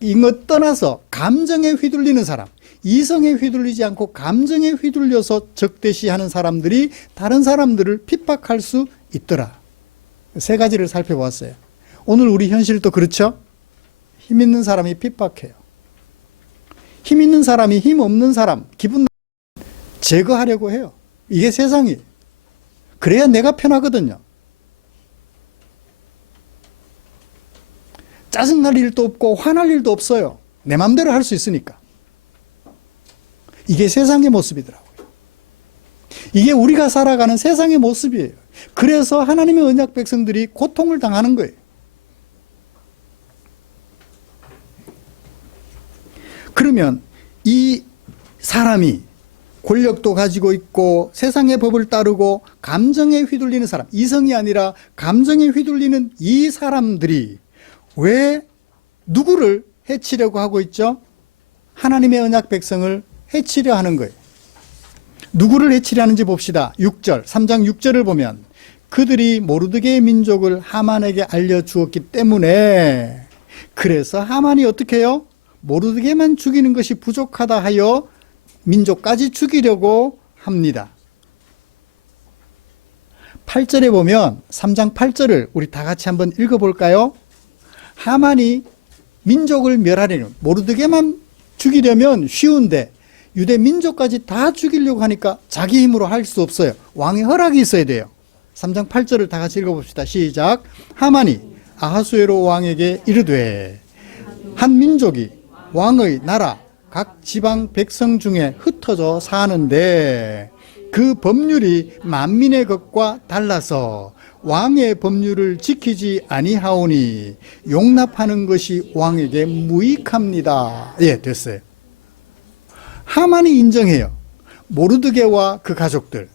이것 떠나서 감정에 휘둘리는 사람, 이성에 휘둘리지 않고 감정에 휘둘려서 적대시하는 사람들이 다른 사람들을 핍박할 수 있더라. 세 가지를 살펴보았어요. 오늘 우리 현실도 그렇죠? 힘 있는 사람이 핍박해요. 힘 있는 사람이 힘 없는 사람, 기분 제거하려고 해요. 이게 세상이에요. 그래야 내가 편하거든요. 짜증날 일도 없고 화날 일도 없어요. 내 마음대로 할 수 있으니까. 이게 세상의 모습이더라고요. 이게 우리가 살아가는 세상의 모습이에요. 그래서 하나님의 언약 백성들이 고통을 당하는 거예요. 그러면 이 사람이 권력도 가지고 있고 세상의 법을 따르고 감정에 휘둘리는 사람, 이성이 아니라 감정에 휘둘리는 이 사람들이 왜 누구를 해치려고 하고 있죠? 하나님의 언약 백성을 해치려 하는 거예요. 누구를 해치려 하는지 봅시다. 6절, 3장 6절을 보면 그들이 모르드게의 민족을 하만에게 알려주었기 때문에, 그래서 하만이 어떻게 해요? 모르드게만 죽이는 것이 부족하다 하여 민족까지 죽이려고 합니다. 8절에 보면 3장 8절을 우리 다 같이 한번 읽어볼까요? 하만이 민족을 멸하려면, 모르드게만 죽이려면 쉬운데 유대 민족까지 다 죽이려고 하니까 자기 힘으로 할 수 없어요. 왕의 허락이 있어야 돼요. 3장 8절을 다 같이 읽어봅시다. 시작. 하만이 아하수에로 왕에게 이르되 한 민족이 왕의 나라 각 지방 백성 중에 흩어져 사는데 그 법률이 만민의 것과 달라서 왕의 법률을 지키지 아니하오니 용납하는 것이 왕에게 무익합니다. 예, 됐어요. 하만이 인정해요. 모르드게와 그 가족들,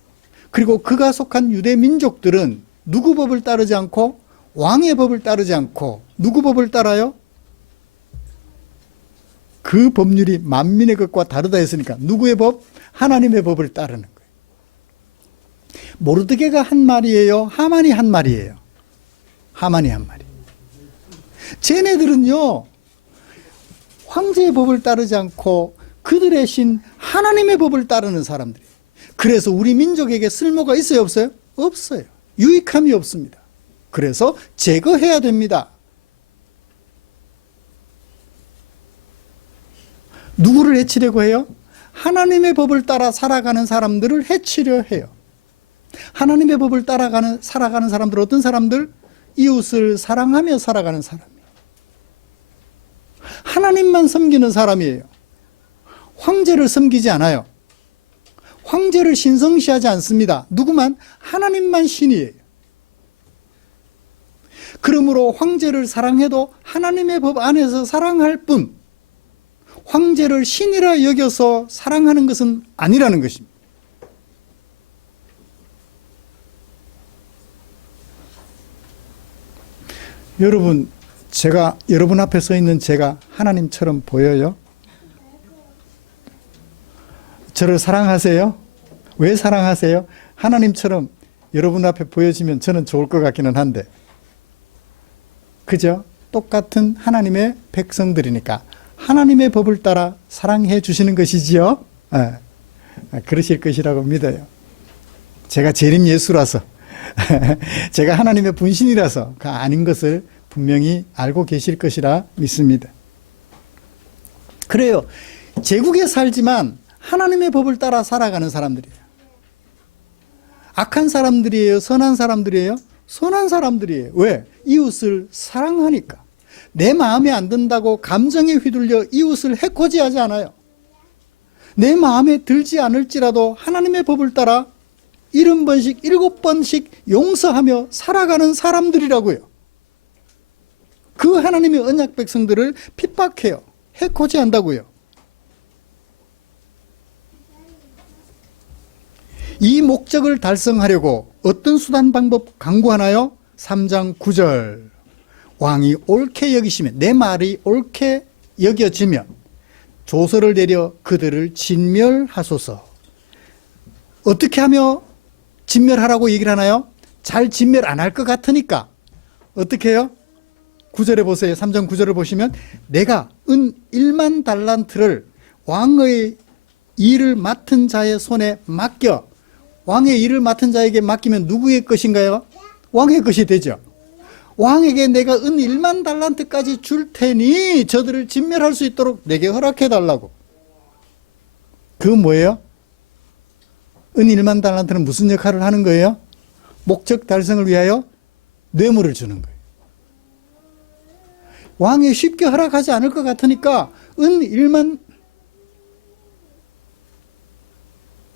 그리고 그가 속한 유대 민족들은 누구 법을 따르지 않고 왕의 법을 따르지 않고 누구 법을 따라요? 그 법률이 만민의 것과 다르다 했으니까 누구의 법? 하나님의 법을 따르는 거예요. 모르드게가 한 말이에요? 하만이 한 말이에요? 하만이 한 말이에요. 쟤네들은요, 황제의 법을 따르지 않고 그들의 신 하나님의 법을 따르는 사람들이에요. 그래서 우리 민족에게 쓸모가 있어요, 없어요? 없어요. 유익함이 없습니다. 그래서 제거해야 됩니다. 누구를 해치려고 해요? 하나님의 법을 따라 살아가는 사람들을 해치려 해요. 하나님의 법을 살아가는 사람들, 어떤 사람들? 이웃을 사랑하며 살아가는 사람이에요. 하나님만 섬기는 사람이에요. 황제를 섬기지 않아요. 황제를 신성시하지 않습니다. 누구만? 하나님만 신이에요. 그러므로 황제를 사랑해도 하나님의 법 안에서 사랑할 뿐, 황제를 신이라 여겨서 사랑하는 것은 아니라는 것입니다. 여러분, 여러분 앞에 서 있는 제가 하나님처럼 보여요? 저를 사랑하세요? 왜 사랑하세요? 하나님처럼 여러분 앞에 보여지면 저는 좋을 것 같기는 한데, 그죠? 똑같은 하나님의 백성들이니까 하나님의 법을 따라 사랑해 주시는 것이지요. 그러실 것이라고 믿어요. 제가 재림 예수라서 제가 하나님의 분신이라서 그 아닌 것을 분명히 알고 계실 것이라 믿습니다. 그래요. 제국에 살지만 하나님의 법을 따라 살아가는 사람들이에요. 악한 사람들이에요? 선한 사람들이에요? 선한 사람들이에요. 왜? 이웃을 사랑하니까. 내 마음에 안 든다고 감정에 휘둘려 이웃을 해코지하지 않아요. 내 마음에 들지 않을지라도 하나님의 법을 따라 70번씩 7번씩 용서하며 살아가는 사람들이라고요. 그 하나님의 언약 백성들을 핍박해요. 해코지한다고요. 이 목적을 달성하려고 어떤 수단 방법 강구하나요? 3장 9절. 왕이 옳게 여기시면, 내 말이 옳게 여겨지면 조서를 내려 그들을 진멸하소서. 어떻게 하며 진멸하라고 얘기를 하나요? 잘 진멸 안 할 것 같으니까 어떻게 해요? 9절에 보세요. 3장 9절을 보시면 내가 은 1만 달란트를 왕의 일을 맡은 자의 손에 맡겨. 왕의 일을 맡은 자에게 맡기면 누구의 것인가요? 왕의 것이 되죠. 왕에게 내가 은 1만 달란트까지 줄 테니 저들을 진멸할 수 있도록 내게 허락해 달라고. 그건 뭐예요? 은 1만 달란트는 무슨 역할을 하는 거예요? 목적 달성을 위하여 뇌물을 주는 거예요. 왕이 쉽게 허락하지 않을 것 같으니까 은 1만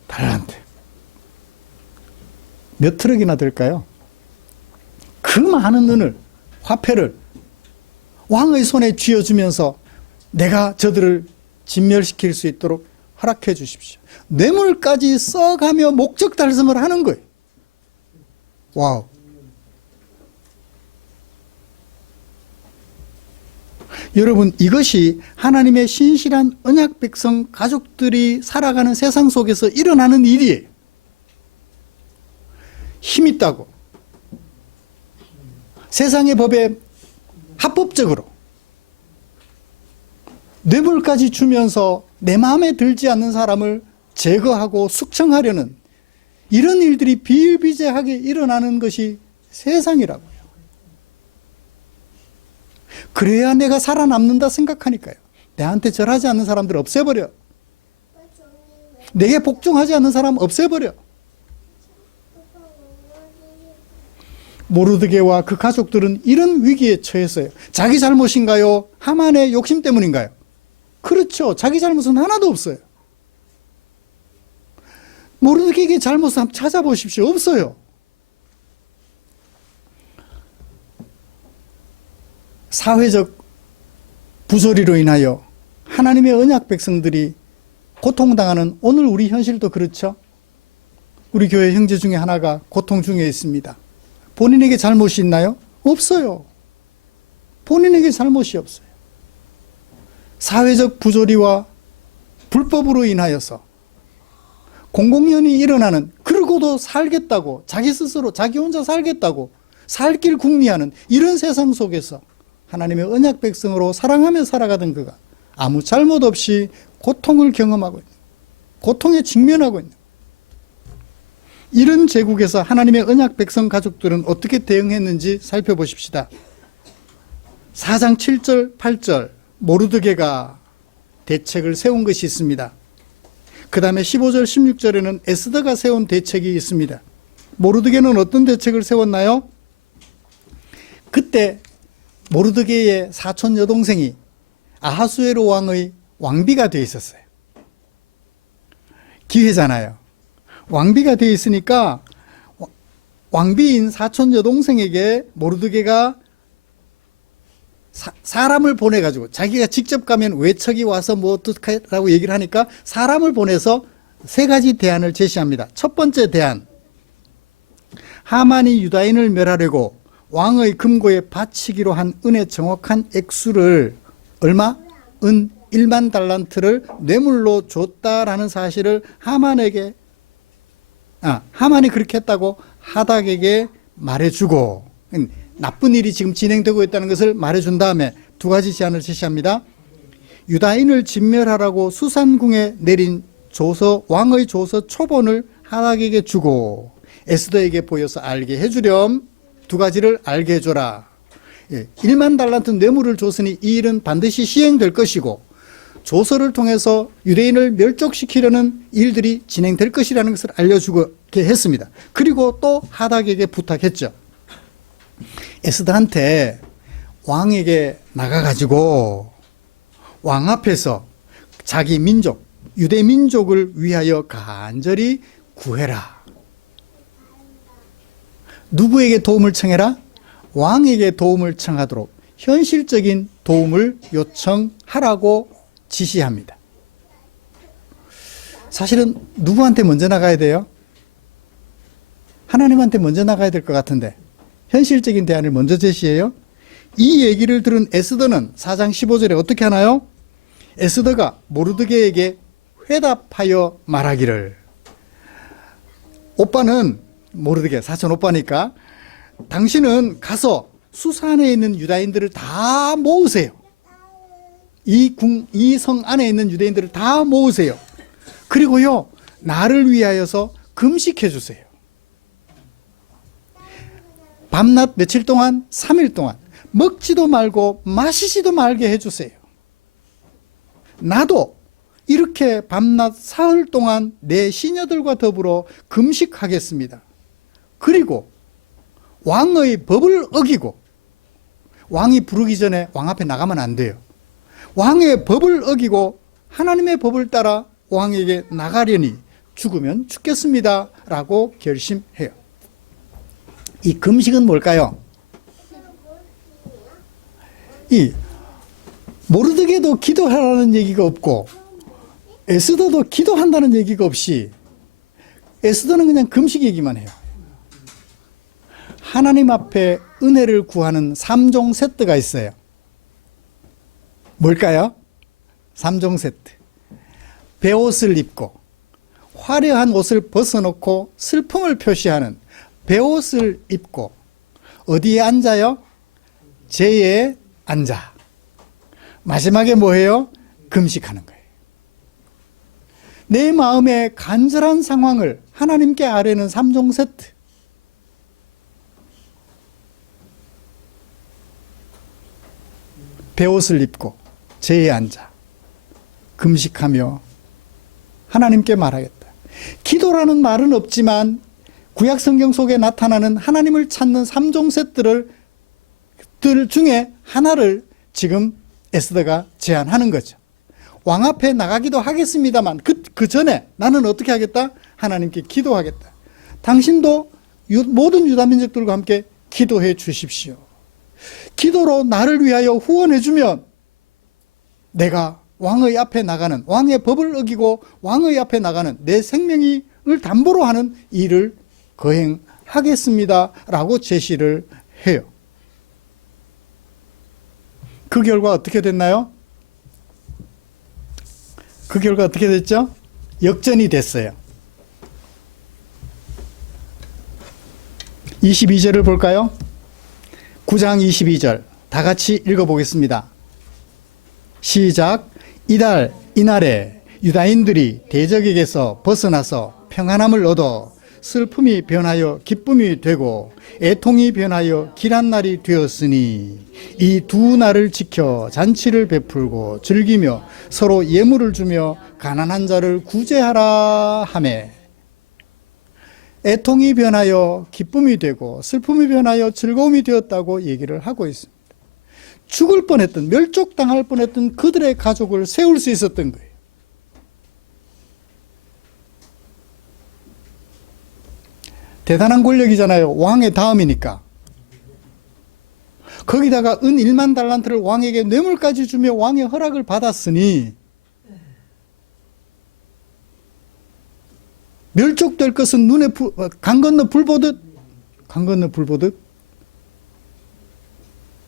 달란트. 몇 트럭이나 될까요? 그 많은 은을, 화폐를 왕의 손에 쥐어주면서 내가 저들을 진멸시킬 수 있도록 허락해 주십시오. 뇌물까지 써가며 목적 달성을 하는 거예요. 와우. 여러분, 이것이 하나님의 신실한 언약 백성 가족들이 살아가는 세상 속에서 일어나는 일이에요. 힘 있다고 세상의 법에 합법적으로 뇌물까지 주면서 내 마음에 들지 않는 사람을 제거하고 숙청하려는 이런 일들이 비일비재하게 일어나는 것이 세상이라고요. 그래야 내가 살아남는다 생각하니까요. 내한테 절하지 않는 사람들 없애버려. 내게 복종하지 않는 사람 없애버려. 모르드게와 그 가족들은 이런 위기에 처했어요. 자기 잘못인가요? 하만의 욕심 때문인가요? 그렇죠. 자기 잘못은 하나도 없어요. 모르드게에게 잘못을 한번 찾아보십시오. 없어요. 사회적 부조리로 인하여 하나님의 언약 백성들이 고통당하는 오늘 우리 현실도 그렇죠. 우리 교회 형제 중에 하나가 고통 중에 있습니다. 본인에게 잘못이 있나요? 없어요. 본인에게 잘못이 없어요. 사회적 부조리와 불법으로 인하여서 공공연히 일어나는, 그러고도 살겠다고, 자기 스스로 자기 혼자 살겠다고 살 길 궁리하는 이런 세상 속에서 하나님의 언약 백성으로 사랑하며 살아가던 그가 아무 잘못 없이 고통을 경험하고 있는, 고통에 직면하고 있는 이런 제국에서 하나님의 언약 백성 가족들은 어떻게 대응했는지 살펴보십시다. 4장 7절 8절 모르드게가 대책을 세운 것이 있습니다. 그 다음에 15절 16절에는 에스더가 세운 대책이 있습니다. 모르드게는 어떤 대책을 세웠나요? 그때 모르드게의 사촌 여동생이 아하수에로 왕의 왕비가 되어 있었어요. 기회잖아요. 왕비가 되어 있으니까 왕비인 사촌 여동생에게 모르드게가 사람을 보내가지고, 자기가 직접 가면 외척이 와서 뭐 어떡하라고 얘기를 하니까 사람을 보내서 3가지 대안을 제시합니다. 첫 번째 대안, 하만이 유다인을 멸하려고 왕의 금고에 바치기로 한 은의 정확한 액수를 얼마? 은 1만 달란트를 뇌물로 줬다라는 사실을 하만이 그렇게 했다고 하닥에게 말해주고, 나쁜 일이 지금 진행되고 있다는 것을 말해준 다음에 2가지 제안을 제시합니다. 유다인을 진멸하라고 수산궁에 내린 조서, 왕의 조서 초본을 하닥에게 주고 에스더에게 보여서 알게 해주렴. 2가지를 알게 해줘라. 1만 달란트 뇌물을 줬으니 이 일은 반드시 시행될 것이고 조서를 통해서 유대인을 멸족시키려는 일들이 진행될 것이라는 것을 알려주게 했습니다. 그리고 또 하닥에게 부탁했죠. 에스더한테 왕에게 나가가지고 왕 앞에서 자기 민족, 유대 민족을 위하여 간절히 구해라. 누구에게 도움을 청해라? 왕에게 도움을 청하도록 현실적인 도움을 요청하라고 지시합니다. 사실은 누구한테 먼저 나가야 돼요? 하나님한테 먼저 나가야 될 것 같은데 현실적인 대안을 먼저 제시해요. 이 얘기를 들은 에스더는 4장 15절에 어떻게 하나요? 에스더가 모르드게에게 회답하여 말하기를, 오빠는 모르드게 사촌 오빠니까 당신은 가서 수산에 있는 유다인들을 다 모으세요. 이 성 안에 있는 유대인들을 다 모으세요. 그리고요, 나를 위하여서 금식해 주세요. 밤낮 며칠 동안, 3일 동안 먹지도 말고 마시지도 말게 해주세요. 나도 이렇게 밤낮 사흘 동안 내 시녀들과 더불어 금식하겠습니다. 그리고 왕의 법을 어기고, 왕이 부르기 전에 왕 앞에 나가면 안 돼요. 왕의 법을 어기고 하나님의 법을 따라 왕에게 나가려니 죽으면 죽겠습니다 라고 결심해요. 이 금식은 뭘까요? 이 모르드게도 기도하라는 얘기가 없고 에스더도 기도한다는 얘기가 없이 에스더는 그냥 금식 얘기만 해요. 하나님 앞에 은혜를 구하는 3종 세트가 있어요. 뭘까요? 3종 세트. 베옷을 입고 화려한 옷을 벗어놓고 슬픔을 표시하는 베옷을 입고 어디에 앉아요? 제에 앉아. 마지막에 뭐예요? 금식하는 거예요. 내 마음의 간절한 상황을 하나님께 아뢰는 3종 세트. 베옷을 입고 제에 앉아 금식하며 하나님께 말하겠다. 기도라는 말은 없지만 구약 성경 속에 나타나는 하나님을 찾는 3종 세트들 중에 하나를 지금 에스더가 제안하는 거죠. 왕 앞에 나가기도 하겠습니다만 그 전에 나는 어떻게 하겠다? 하나님께 기도하겠다. 당신도 모든 유다 민족들과 함께 기도해 주십시오. 기도로 나를 위하여 후원해 주면 내가 왕의 앞에 나가는, 왕의 법을 어기고 왕의 앞에 나가는 내 생명을 담보로 하는 일을 거행하겠습니다 라고 제시를 해요. 그 결과 어떻게 됐나요? 그 결과 어떻게 됐죠? 역전이 됐어요. 22절을 볼까요? 9장 22절 다 같이 읽어보겠습니다. 시작. 이날에 유다인들이 대적에게서 벗어나서 평안함을 얻어 슬픔이 변하여 기쁨이 되고 애통이 변하여 길한 날이 되었으니 이 두 날을 지켜 잔치를 베풀고 즐기며 서로 예물을 주며 가난한 자를 구제하라 하매 애통이 변하여 기쁨이 되고 슬픔이 변하여 즐거움이 되었다고 얘기를 하고 있습니다. 죽을 뻔했던, 멸족당할 뻔했던 그들의 가족을 세울 수 있었던 거예요. 대단한 권력이잖아요. 왕의 다음이니까. 거기다가 은 1만 달란트를 왕에게 뇌물까지 주며 왕의 허락을 받았으니 멸족될 것은 눈에 강 건너 불 보듯, 강 건너 불 보듯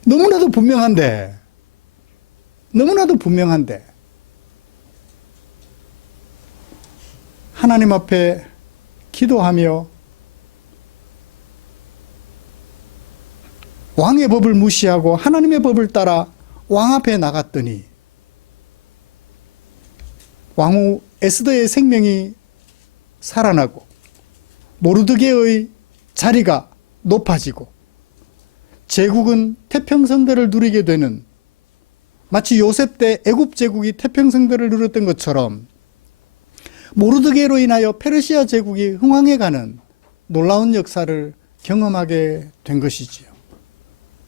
너무나도 분명한데 하나님 앞에 기도하며 왕의 법을 무시하고 하나님의 법을 따라 왕 앞에 나갔더니 왕후 에스더의 생명이 살아나고 모르드게의 자리가 높아지고 제국은 태평성대를 누리게 되는, 마치 요셉 때 애굽 제국이 태평성대를 누렸던 것처럼 모르드게로 인하여 페르시아 제국이 흥왕해가는 놀라운 역사를 경험하게 된 것이지요.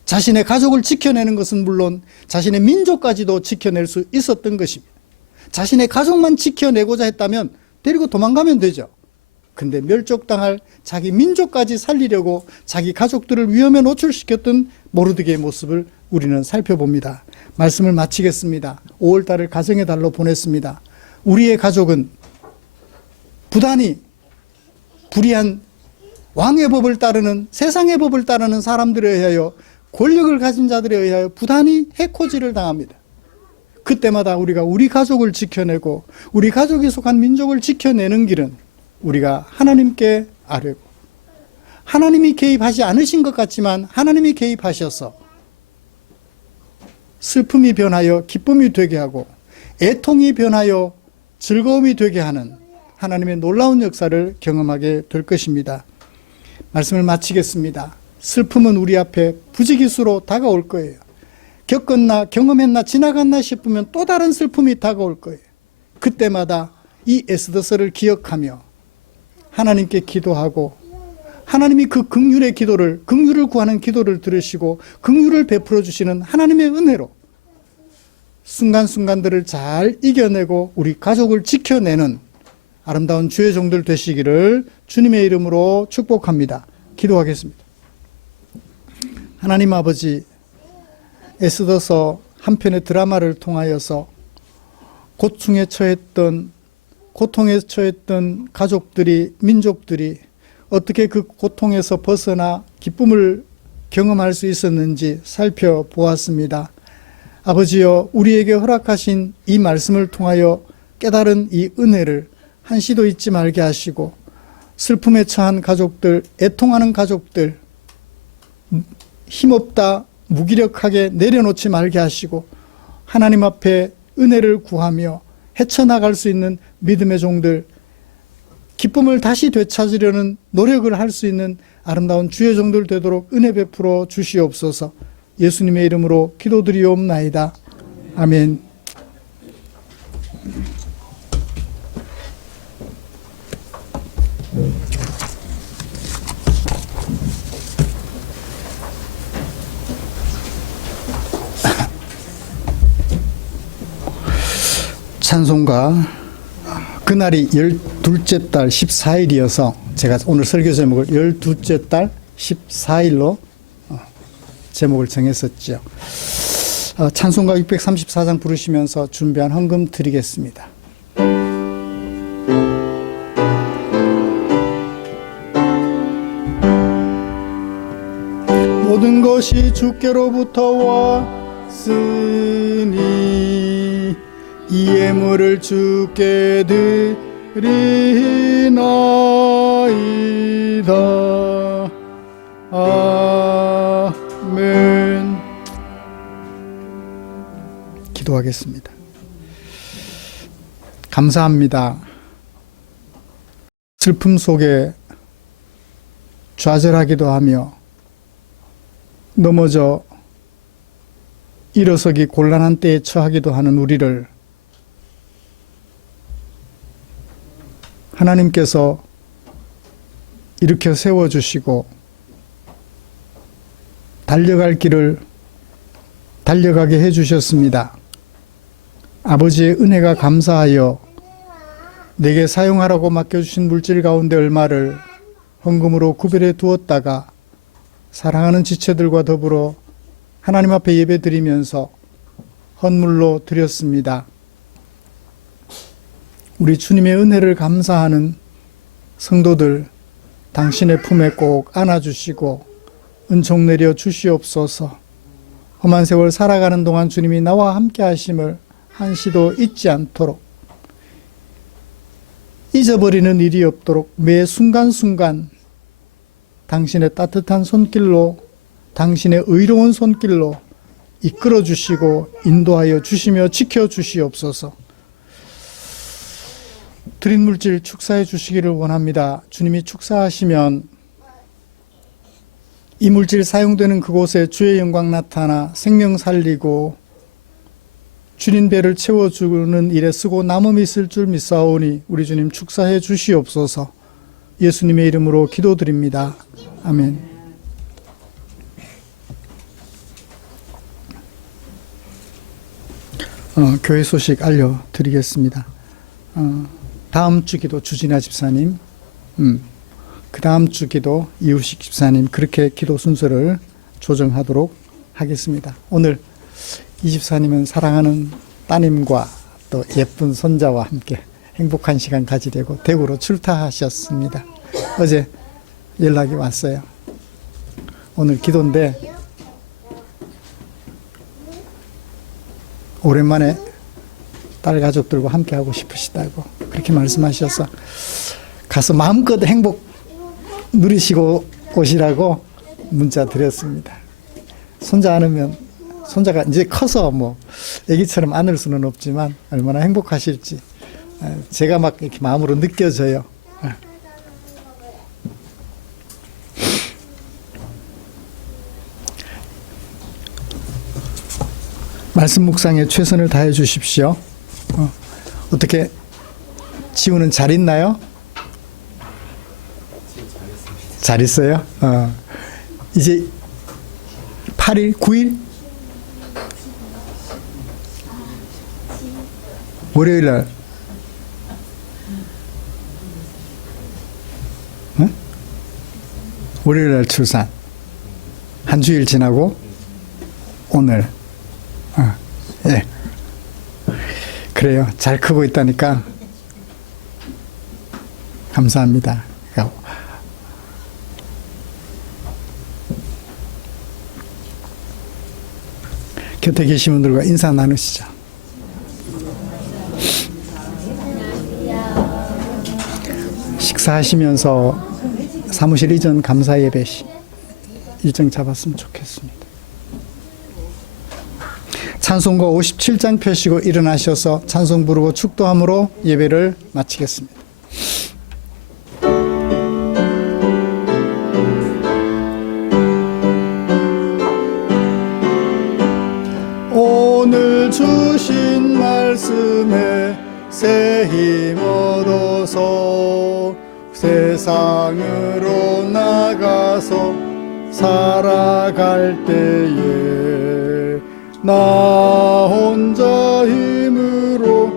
자신의 가족을 지켜내는 것은 물론 자신의 민족까지도 지켜낼 수 있었던 것입니다. 자신의 가족만 지켜내고자 했다면 데리고 도망가면 되죠. 근데 멸족당할 자기 민족까지 살리려고 자기 가족들을 위험에 노출시켰던 모르드게의 모습을 우리는 살펴봅니다. 말씀을 마치겠습니다. 5월달을 가정의 달로 보냈습니다. 우리의 가족은 부단히 불의한 왕의 법을 따르는, 세상의 법을 따르는 사람들에 의하여, 권력을 가진 자들에 의하여 부단히 해코지를 당합니다. 그때마다 우리가 우리 가족을 지켜내고 우리 가족에 속한 민족을 지켜내는 길은 우리가 하나님께 아뢰고, 하나님이 개입하지 않으신 것 같지만 하나님이 개입하셔서 슬픔이 변하여 기쁨이 되게 하고 애통이 변하여 즐거움이 되게 하는 하나님의 놀라운 역사를 경험하게 될 것입니다. 말씀을 마치겠습니다. 슬픔은 우리 앞에 부지기수로 다가올 거예요. 겪었나 경험했나 지나갔나 싶으면 또 다른 슬픔이 다가올 거예요. 그때마다 이 에스더서를 기억하며 하나님께 기도하고 하나님이 그 긍휼의 기도를, 긍휼을 구하는 기도를 들으시고 긍휼을 베풀어 주시는 하나님의 은혜로 순간순간들을 잘 이겨내고 우리 가족을 지켜내는 아름다운 주의 종들 되시기를 주님의 이름으로 축복합니다. 기도하겠습니다. 하나님 아버지, 에스더서 한 편의 드라마를 통하여서 고통에 처했던 가족들이, 민족들이 어떻게 그 고통에서 벗어나 기쁨을 경험할 수 있었는지 살펴보았습니다. 아버지여, 우리에게 허락하신 이 말씀을 통하여 깨달은 이 은혜를 한시도 잊지 말게 하시고 슬픔에 처한 가족들, 애통하는 가족들, 힘없다 무기력하게 내려놓지 말게 하시고 하나님 앞에 은혜를 구하며 헤쳐나갈 수 있는 믿음의 종들, 기쁨을 다시 되찾으려는 노력을 할 수 있는 아름다운 주의 종들 되도록 은혜 베풀어 주시옵소서. 예수님의 이름으로 기도드리옵나이다. 아멘. 찬송가 그날이 12째 달 14일이어서 제가 오늘 설교 제목을 12째 달 14일로 제목을 정했었죠. 찬송가 634장 부르시면서 준비한 헌금 드리겠습니다. 모든 것이 주께로부터 왔으니 이 예물을 주께 드리나이다. 아멘. 기도하겠습니다. 감사합니다. 슬픔 속에 좌절하기도 하며 넘어져 일어서기 곤란한 때에 처하기도 하는 우리를 하나님께서 일으켜 세워주시고 달려갈 길을 달려가게 해주셨습니다. 아버지의 은혜가 감사하여 내게 사용하라고 맡겨주신 물질 가운데 얼마를 헌금으로 구별해 두었다가 사랑하는 지체들과 더불어 하나님 앞에 예배 드리면서 헌물로 드렸습니다. 우리 주님의 은혜를 감사하는 성도들 당신의 품에 꼭 안아주시고 은총 내려 주시옵소서. 험한 세월 살아가는 동안 주님이 나와 함께 하심을 한시도 잊지 않도록 잊어버리는 일이 없도록 매 순간순간 당신의 따뜻한 손길로 당신의 의로운 손길로 이끌어 주시고 인도하여 주시며 지켜 주시옵소서. 드린 물질 축사해 주시기를 원합니다. 주님이 축사하시면 이 물질 사용되는 그곳에 주의 영광 나타나 생명 살리고 주님 배를 채워주는 일에 쓰고 남음이 있을 줄 믿사오니 우리 주님 축사해 주시옵소서. 예수님의 이름으로 기도드립니다. 아멘. 교회 소식 알려드리겠습니다. 다음 주 기도 주진아 집사님, 그 다음 주 기도 이우식 집사님, 그렇게 기도 순서를 조정하도록 하겠습니다. 오늘 이 집사님은 사랑하는 따님과 또 예쁜 손자와 함께 행복한 시간 가지려고 대구로 출타하셨습니다. 어제 연락이 왔어요. 오늘 기도인데 오랜만에 딸 가족들과 함께 하고 싶으시다고 그렇게 말씀하셔서 가서 마음껏 행복 누리시고 오시라고 문자 드렸습니다. 손자 안으면 손자가 이제 커서 뭐 애기처럼 안을 수는 없지만 얼마나 행복하실지 제가 막 이렇게 마음으로 느껴져요. 말씀 묵상에 최선을 다해 주십시오. 어떻게 지우는 잘 있나요? 잘 있어요? 이제 8일, 9일? 월요일 날 월요일 날 출산. 한 주일 지나고 오늘. 예. 그래요. 잘 크고 있다니까 감사합니다. 곁에 계신 분들과 인사 나누시죠. 식사하시면서 사무실 이전 감사 예배 일정 잡았으면 좋겠습니다. 찬송가 57장 펴시고 일어나셔서 찬송 부르고 축도함으로 예배를 마치겠습니다. 오늘 주신 말씀에 새 힘 얻어서 세상으로 나가서 살아갈 때에 나 혼자 힘으로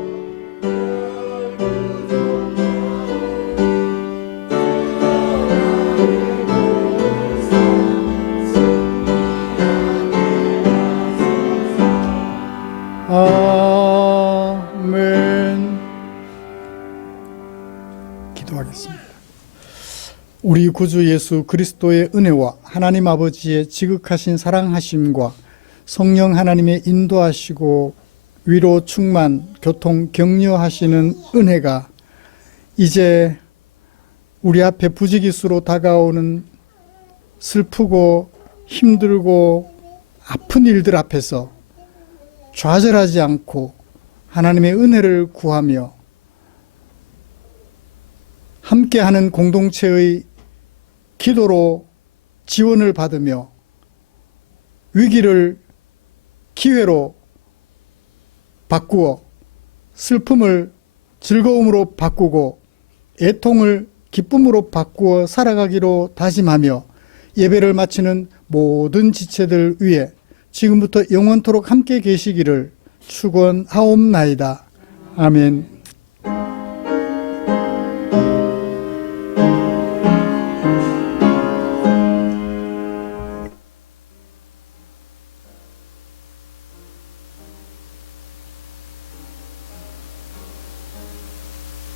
우리 구주 예수 그리스도의 은혜와 하나님 아버지의 지극하신 사랑하심과 성령 하나님의 인도하시고 위로 충만 교통 격려하시는 은혜가 이제 우리 앞에 부지기수로 다가오는 슬프고 힘들고 아픈 일들 앞에서 좌절하지 않고 하나님의 은혜를 구하며 함께하는 공동체의 기도로 지원을 받으며 위기를 기회로 바꾸어 슬픔을 즐거움으로 바꾸고 애통을 기쁨으로 바꾸어 살아가기로 다짐하며 예배를 마치는 모든 지체들 위해 지금부터 영원토록 함께 계시기를 축원하옵나이다. 아멘.